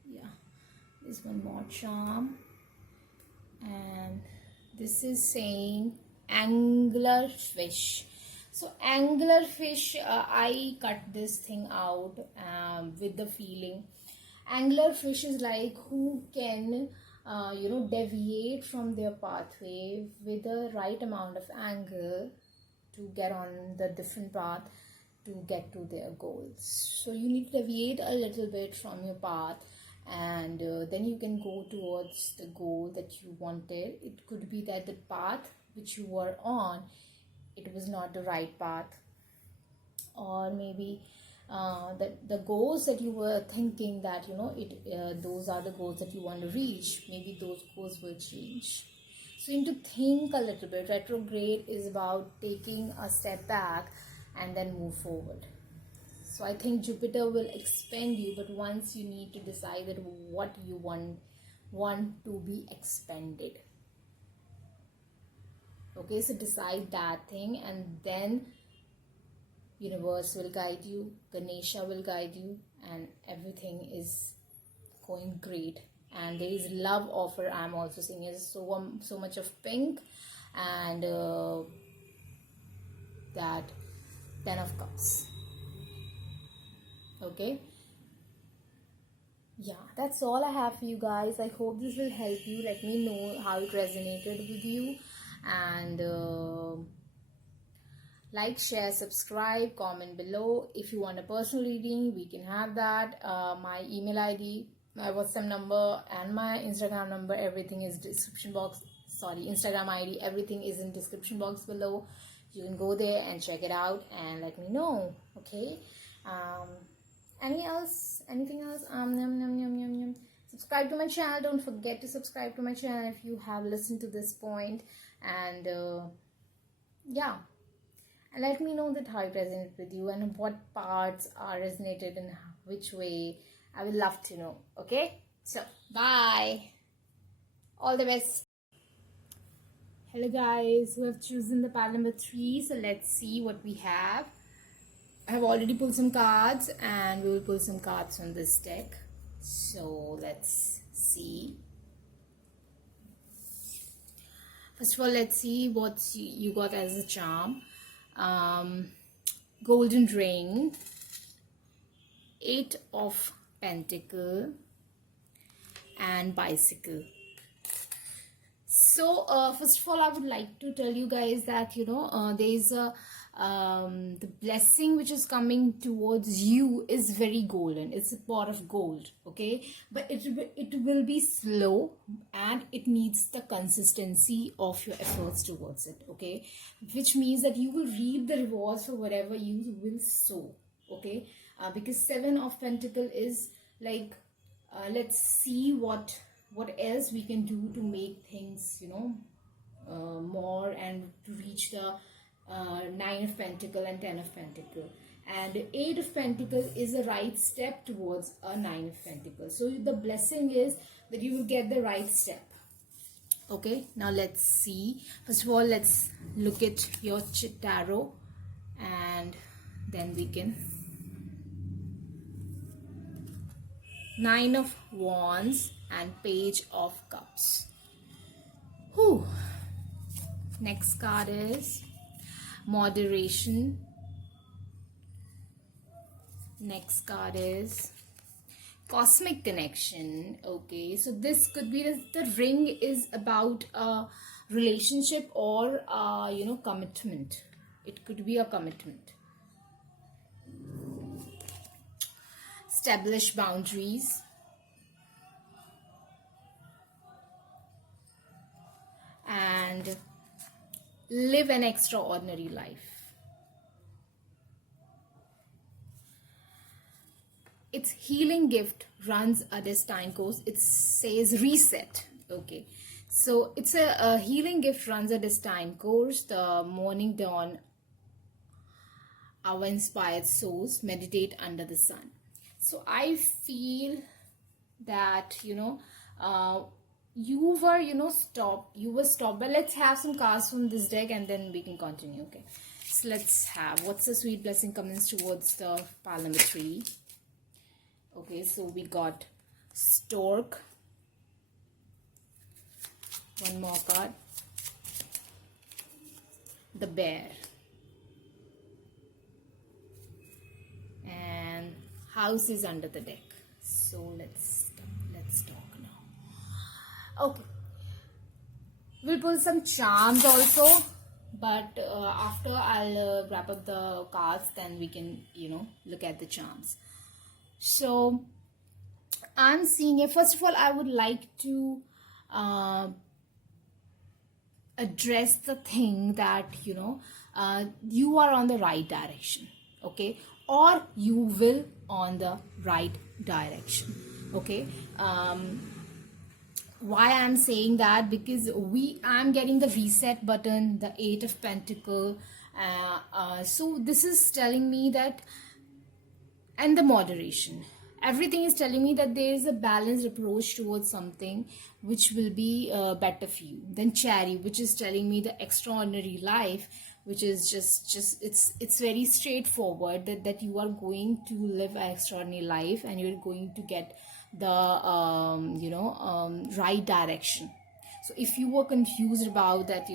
Yeah, this one more charm, and this is saying angler fish. So angler fish, I cut this thing out with the feeling. Angler fish is like who can deviate from their pathway with the right amount of angle to get on the different path to get to their goals. So you need to deviate a little bit from your path, and then you can go towards the goal that you wanted. It could be that the path which you were on, it was not the right path, or maybe that the goals that you were thinking that those are the goals that you want to reach, maybe those goals will change. So you need to think a little bit. Retrograde is about taking a step back and then move forward. So I think Jupiter will expand you, but once you need to decide that what you want to be expanded. Okay, so decide that thing, and then universe will guide you, Ganesha will guide you, and everything is going great. And there is love offer. I'm also seeing is so much of pink, and that 10 of Cups. Okay, yeah, that's all I have for you guys. I hope this will help you. Let me know how it resonated with you, and like, share, subscribe, comment below. If you want a personal reading, we can have that. My email ID, my WhatsApp number, and my Instagram number, everything is description box. Sorry, Instagram ID, everything is in description box below. You can go there and check it out and let me know. Okay. Anything else? Subscribe to my channel. Don't forget to subscribe to my channel if you have listened to this point. And yeah, and let me know that how it resonated with you and what parts are resonated in which way. I would love to know. Okay, so bye, all the best. Hello guys who have chosen the pile number 3. So let's see what we have. I have already pulled some cards, and we will pull some cards from this deck. So let's see. First of all, let's see what you got as a charm. Golden ring, 8 of Pentacle, and bicycle. So first of all, I would like to tell you guys that there is a the blessing which is coming towards you is very golden. It's a pot of gold, okay, but it will be slow, and it needs the consistency of your efforts towards it, okay, which means that you will reap the rewards for whatever you will sow, okay, because 7 of Pentacle is like let's see what else we can do to make things more, and to reach the 9 of Pentacle and 10 of Pentacle, and 8 of Pentacle is a right step towards a 9 of Pentacle. So the blessing is that you will get the right step. Okay, now let's see. First of all, let's look at your tarot, and then we can. 9 of Wands and Page of Cups. Whew. Next card is Moderation. Next card is Cosmic Connection. Okay, so this could be the ring is about a relationship or commitment. It could be a commitment. Establish boundaries. And live an extraordinary life. Its healing gift runs a destined course. It says reset. Okay, so it's a healing gift runs a destined course. The morning dawn, our inspired souls meditate under the sun. So I feel that you were stopped. You were stopped. But let's have some cards from this deck, and then we can continue. Okay, so let's have what's the sweet blessing coming towards the pile number 3. Okay, so we got Stork. One more card. The Bear. And House is under the deck. So let's talk now. Okay. We'll pull some charms also. But after I'll wrap up the cards, then we can, look at the charms. So I'm seeing it. First of all, I would like to address the thing that you are on the right direction, okay, or you will on the right direction. Okay, why I'm saying that, because I'm getting the reset button, the 8 of Pentacle, So this is telling me that, and the moderation, everything is telling me that there is a balanced approach towards something which will be better for you. Then cherry, which is telling me the extraordinary life, which is just it's very straightforward, that you are going to live an extraordinary life, and you're going to get the right direction. So if you were confused about that,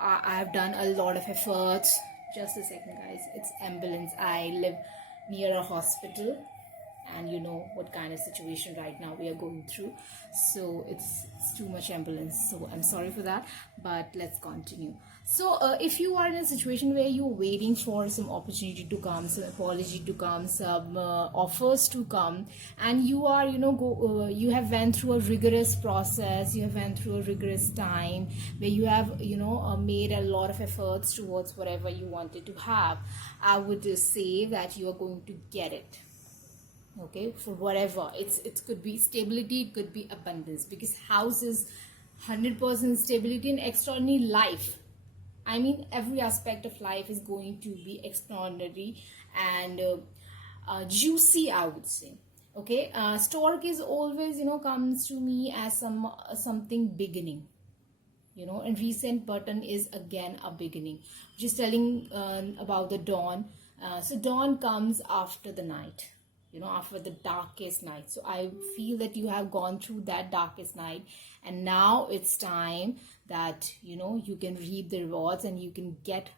I have done a lot of efforts. Just a second, guys. It's ambulance. I live near a hospital, and you know what kind of situation right now we are going through. So it's too much ambulance. So I'm sorry for that, but let's continue. So if you are in a situation where you're waiting for some opportunity to come, some apology to come, some offers to come, and you are, you have went through a rigorous process, you have went through a rigorous time where you have, made a lot of efforts towards whatever you wanted to have, I would say that you are going to get it. Okay, for whatever it could be stability, it could be abundance, because house is 100% stability and extraordinary life. I mean, every aspect of life is going to be extraordinary and juicy, I would say. Okay, stork is always, comes to me as something beginning. And recent button is again a beginning, just telling about the dawn. So dawn comes after the night, after the darkest night. So I feel that you have gone through that darkest night, and now it's time that you can reap the rewards and you can get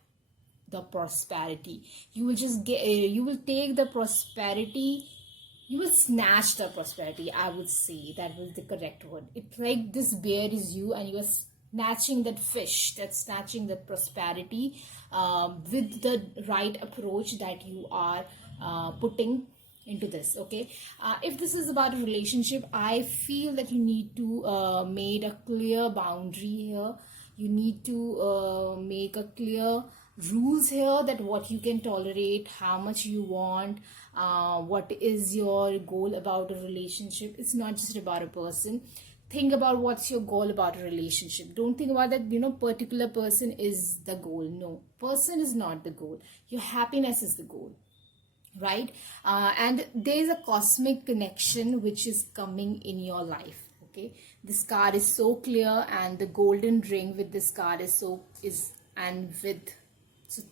the prosperity. You will just get, you will take the prosperity, you will snatch the prosperity, I would say. That was the correct word. It's like this bear is you, and you are snatching that fish, that's snatching that prosperity with the right approach that you are putting into this. Okay, if this is about a relationship, I feel that you need to make a clear boundary here. You need to make a clear rules here, that what you can tolerate, how much you want, what is your goal about a relationship. It's not just about a person. Think about what's your goal about a relationship. Don't think about that particular person is the goal. No, person is not the goal. Your happiness is the goal, right? And there's a cosmic connection which is coming in your life. Okay, this card is so clear, and the golden ring with this card is so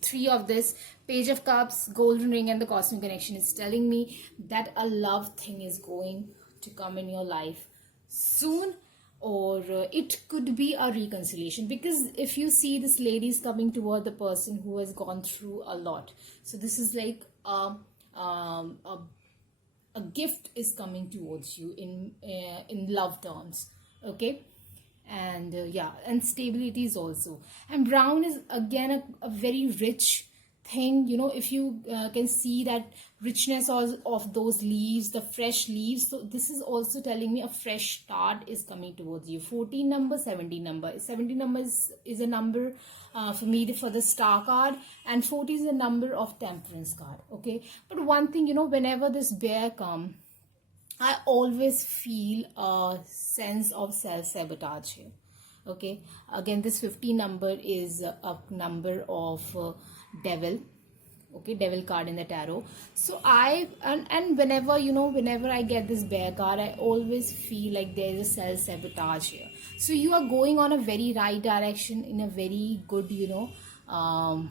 three of this page of cups, golden ring, and the cosmic connection is telling me that a love thing is going to come in your life soon, or it could be a reconciliation, because if you see, this lady is coming toward the person who has gone through a lot. So this is like a gift is coming towards you in love terms. Okay, and and stability is also, and brown is again a very rich thing. If you can see that richness of those leaves, the fresh leaves. So this is also telling me a fresh start is coming towards you. 14 number, 17 number. 17 number is a number for me for the star card, and 40 is a number of temperance card. Okay, but one thing, whenever this bear come, I always feel a sense of self-sabotage here. Okay, again, this 50 number is a number of devil. Okay, devil card in the tarot. So and whenever I get this bear card, I always feel like there is a self-sabotage here. So you are going on a very right direction, in a very good, you're going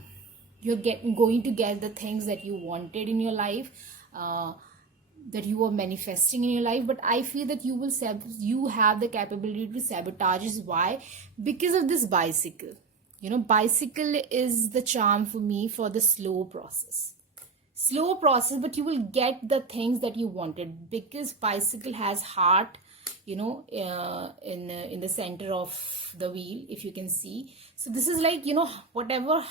to get the things that you wanted in your life, that you were manifesting in your life. But I feel that you have the capability to sabotage. Why? Because of this bicycle. Bicycle is the charm for me for the slow process, but you will get the things that you wanted, because bicycle has heart, in the center of the wheel, if you can see. So this is like, whatever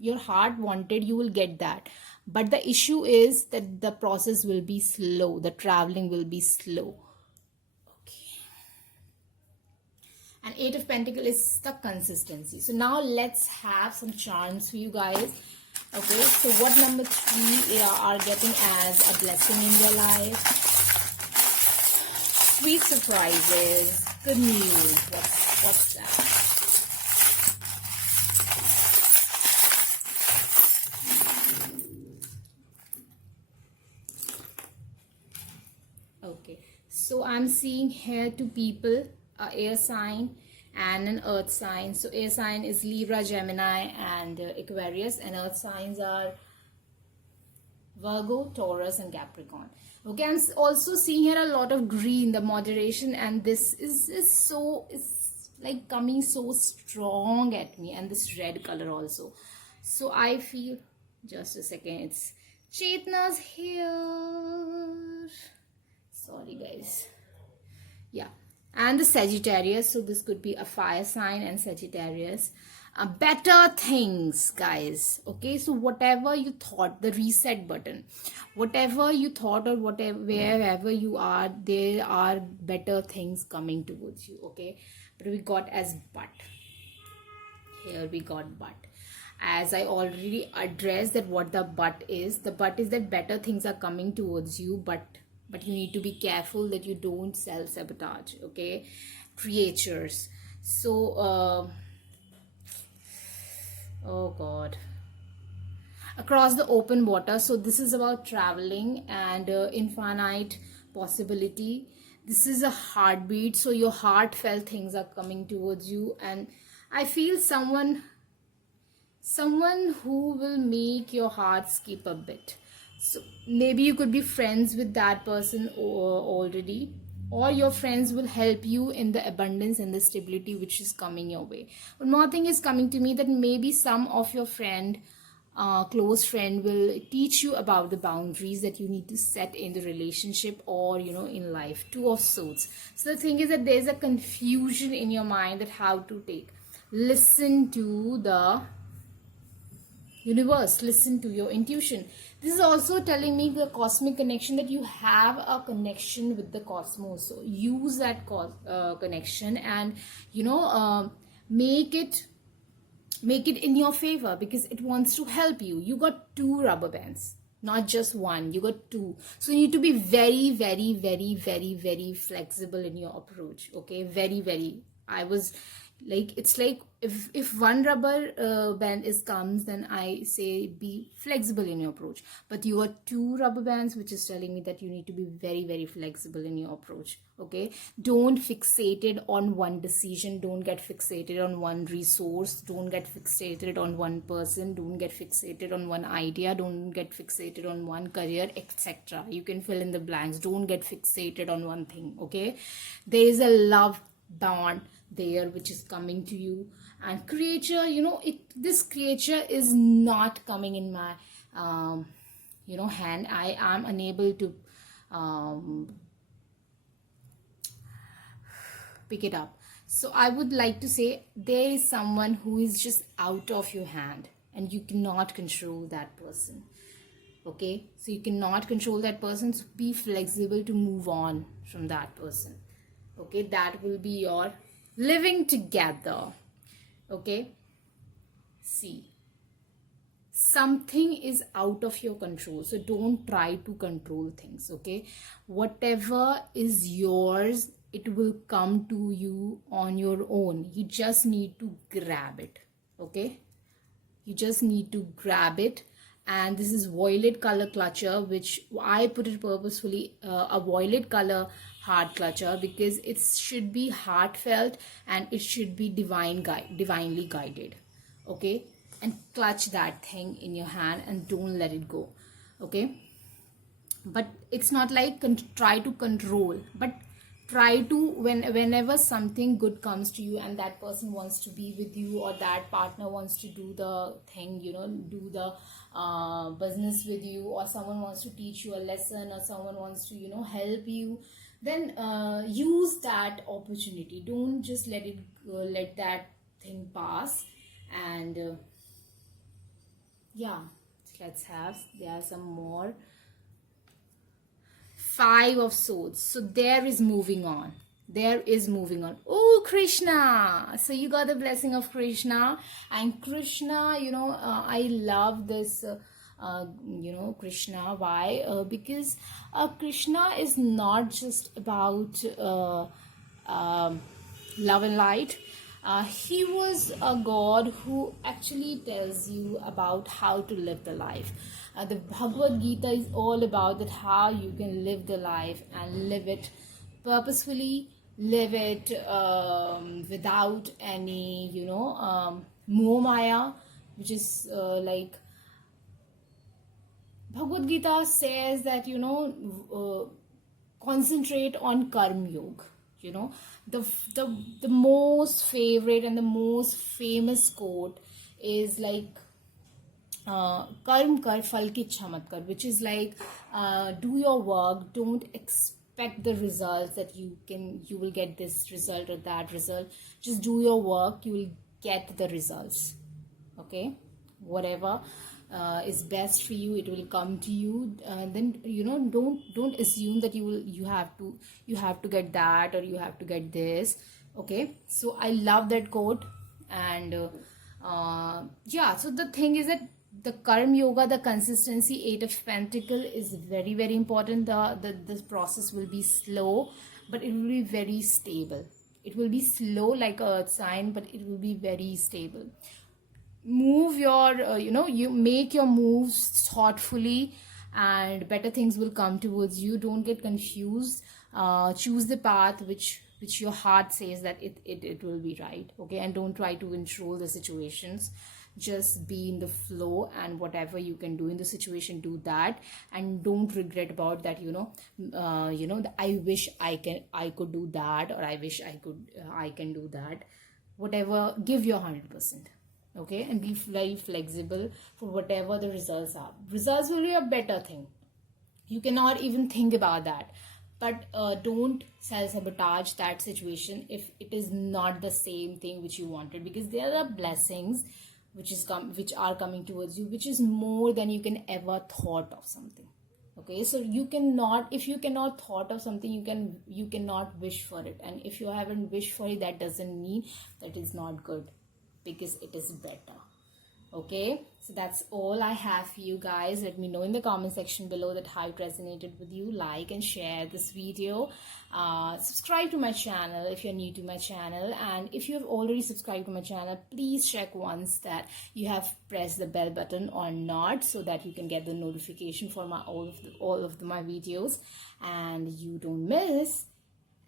your heart wanted, you will get that. But the issue is that the process will be slow, the traveling will be slow. And 8 of Pentacles is the consistency. So now let's have some charms for you guys. Okay, so what number 3 are getting as a blessing in their life? Sweet surprises, good news. What's that? So I'm seeing here two people, a air sign and an earth sign. So air sign is Libra, Gemini and Aquarius, and earth signs are Virgo, Taurus and Capricorn. Okay, I'm also seeing here a lot of green, the moderation, and this is like coming so strong at me, and this red color also. So I feel, just a second, it's Chetna's here. Sorry guys. Yeah, and the Sagittarius, so this could be a fire sign and Sagittarius. Better things, guys. Okay, so whatever you thought, the reset button, whatever you thought, or whatever, wherever you are, there are better things coming towards you. Okay, but we got as but here, we got but, as I already addressed that what the but is. The but is that better things are coming towards you, but you need to be careful that you don't self-sabotage, okay, creatures. So oh god, across the open water. So this is about traveling and infinite possibility. This is a heartbeat, so your heartfelt things are coming towards you, and I feel someone who will make your heart skip a bit. So maybe you could be friends with that person already, or your friends will help you in the abundance and the stability which is coming your way. One more thing is coming to me, that maybe some of your close friend will teach you about the boundaries that you need to set in the relationship, or in life. Two of Swords. So the thing is that there's a confusion in your mind that how to take. Listen to the universe, listen to your intuition. This is also telling me the cosmic connection, that you have a connection with the cosmos. So use that connection and make it in your favor, because it wants to help you. You got two rubber bands, not just one, you got two. So you need to be very, very, very, very, very flexible in your approach. Okay, very, very. I was like, it's like if one rubber band comes, then I say be flexible in your approach. But you got two rubber bands, which is telling me that you need to be very, very flexible in your approach. Okay, don't fixated on one decision, don't get fixated on one resource, don't get fixated on one person, don't get fixated on one idea, don't get fixated on one career, etc. You can fill in the blanks. Don't get fixated on one thing. Okay, there is a love bond there which is coming to you. And creature, this creature is not coming in my hand. I am unable to pick it up. So I would like to say there is someone who is just out of your hand, and you cannot control that person. Okay, so you cannot control that person, so be flexible to move on from that person. Okay, that will be your living together. Okay, see, something is out of your control, so don't try to control things. Okay, whatever is yours, it will come to you on your own. You just need to grab it. Okay, you just need to grab it. And this is violet color clutcher, which I put it purposefully a violet color heart clutcher, because it should be heartfelt and it should be divinely guided. Okay, and clutch that thing in your hand and don't let it go. Okay, but it's not like try to control, but try to, whenever something good comes to you and that person wants to be with you, or that partner wants to do the thing, do the business with you, or someone wants to teach you a lesson, or someone wants to help you, then use that opportunity. Don't just let that thing pass. And yeah, there are some more. 5 of Swords. So there is moving on. Oh, Krishna. So you got the blessing of Krishna. And Krishna, I love this, Krishna. Why? Because Krishna is not just about love and light. He was a god who actually tells you about how to live the life. The Bhagavad Gita is all about that, how you can live the life and live it purposefully live it without any, moh maya, which is like Bhagavad Gita says that, concentrate on karma yoga. The the most favorite and the most famous quote is like karm kar phal ki ichha mat kar, which is like do your work, don't expect the results that you will get this result or that result. Just do your work, you will get the results. Okay, whatever is best for you, it will come to you. Then don't assume that you have to get that or you have to get this. Okay, so I love that quote. And yeah, so the thing is that the karma yoga, the consistency, 8 of Pentacle is very, very important. This process will be slow, but it will be very stable. It will be slow like a earth sign, but it will be very stable. Move your you make your moves thoughtfully, and better things will come towards you. Don't get confused. Choose the path which your heart says that it will be right. Okay, and don't try to control the situations. Just be in the flow, and whatever you can do in the situation, do that. And don't regret about that. I wish I could do that, or I wish I can do that. Whatever, give your 100%. Okay, and be very flexible for whatever the results are. Results will be a better thing. You cannot even think about that. But don't self-sabotage that situation if it is not the same thing which you wanted, because there are blessings which are coming towards you, which is more than you can ever thought of something. Okay, so if you cannot thought of something, you cannot wish for it. And if you haven't wished for it, that doesn't mean that is not good, because it is better. Okay, so that's all I have for you guys. Let me know in the comment section below that how it resonated with you. Like and share this video. Subscribe to my channel if you're new to my channel, and if you have already subscribed to my channel, please check once that you have pressed the bell button or not, so that you can get the notification for all of my videos and you don't miss.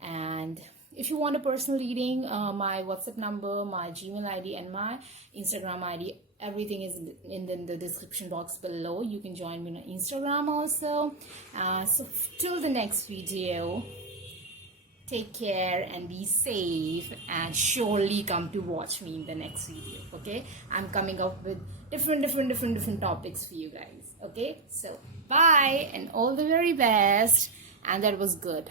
And if you want a personal reading, my WhatsApp number, my Gmail ID, and my Instagram ID, everything is in the description box below. You can join me on Instagram also. So till the next video, take care and be safe, and surely come to watch me in the next video. Okay, I'm coming up with different topics for you guys. Okay, so bye and all the very best. And that was good.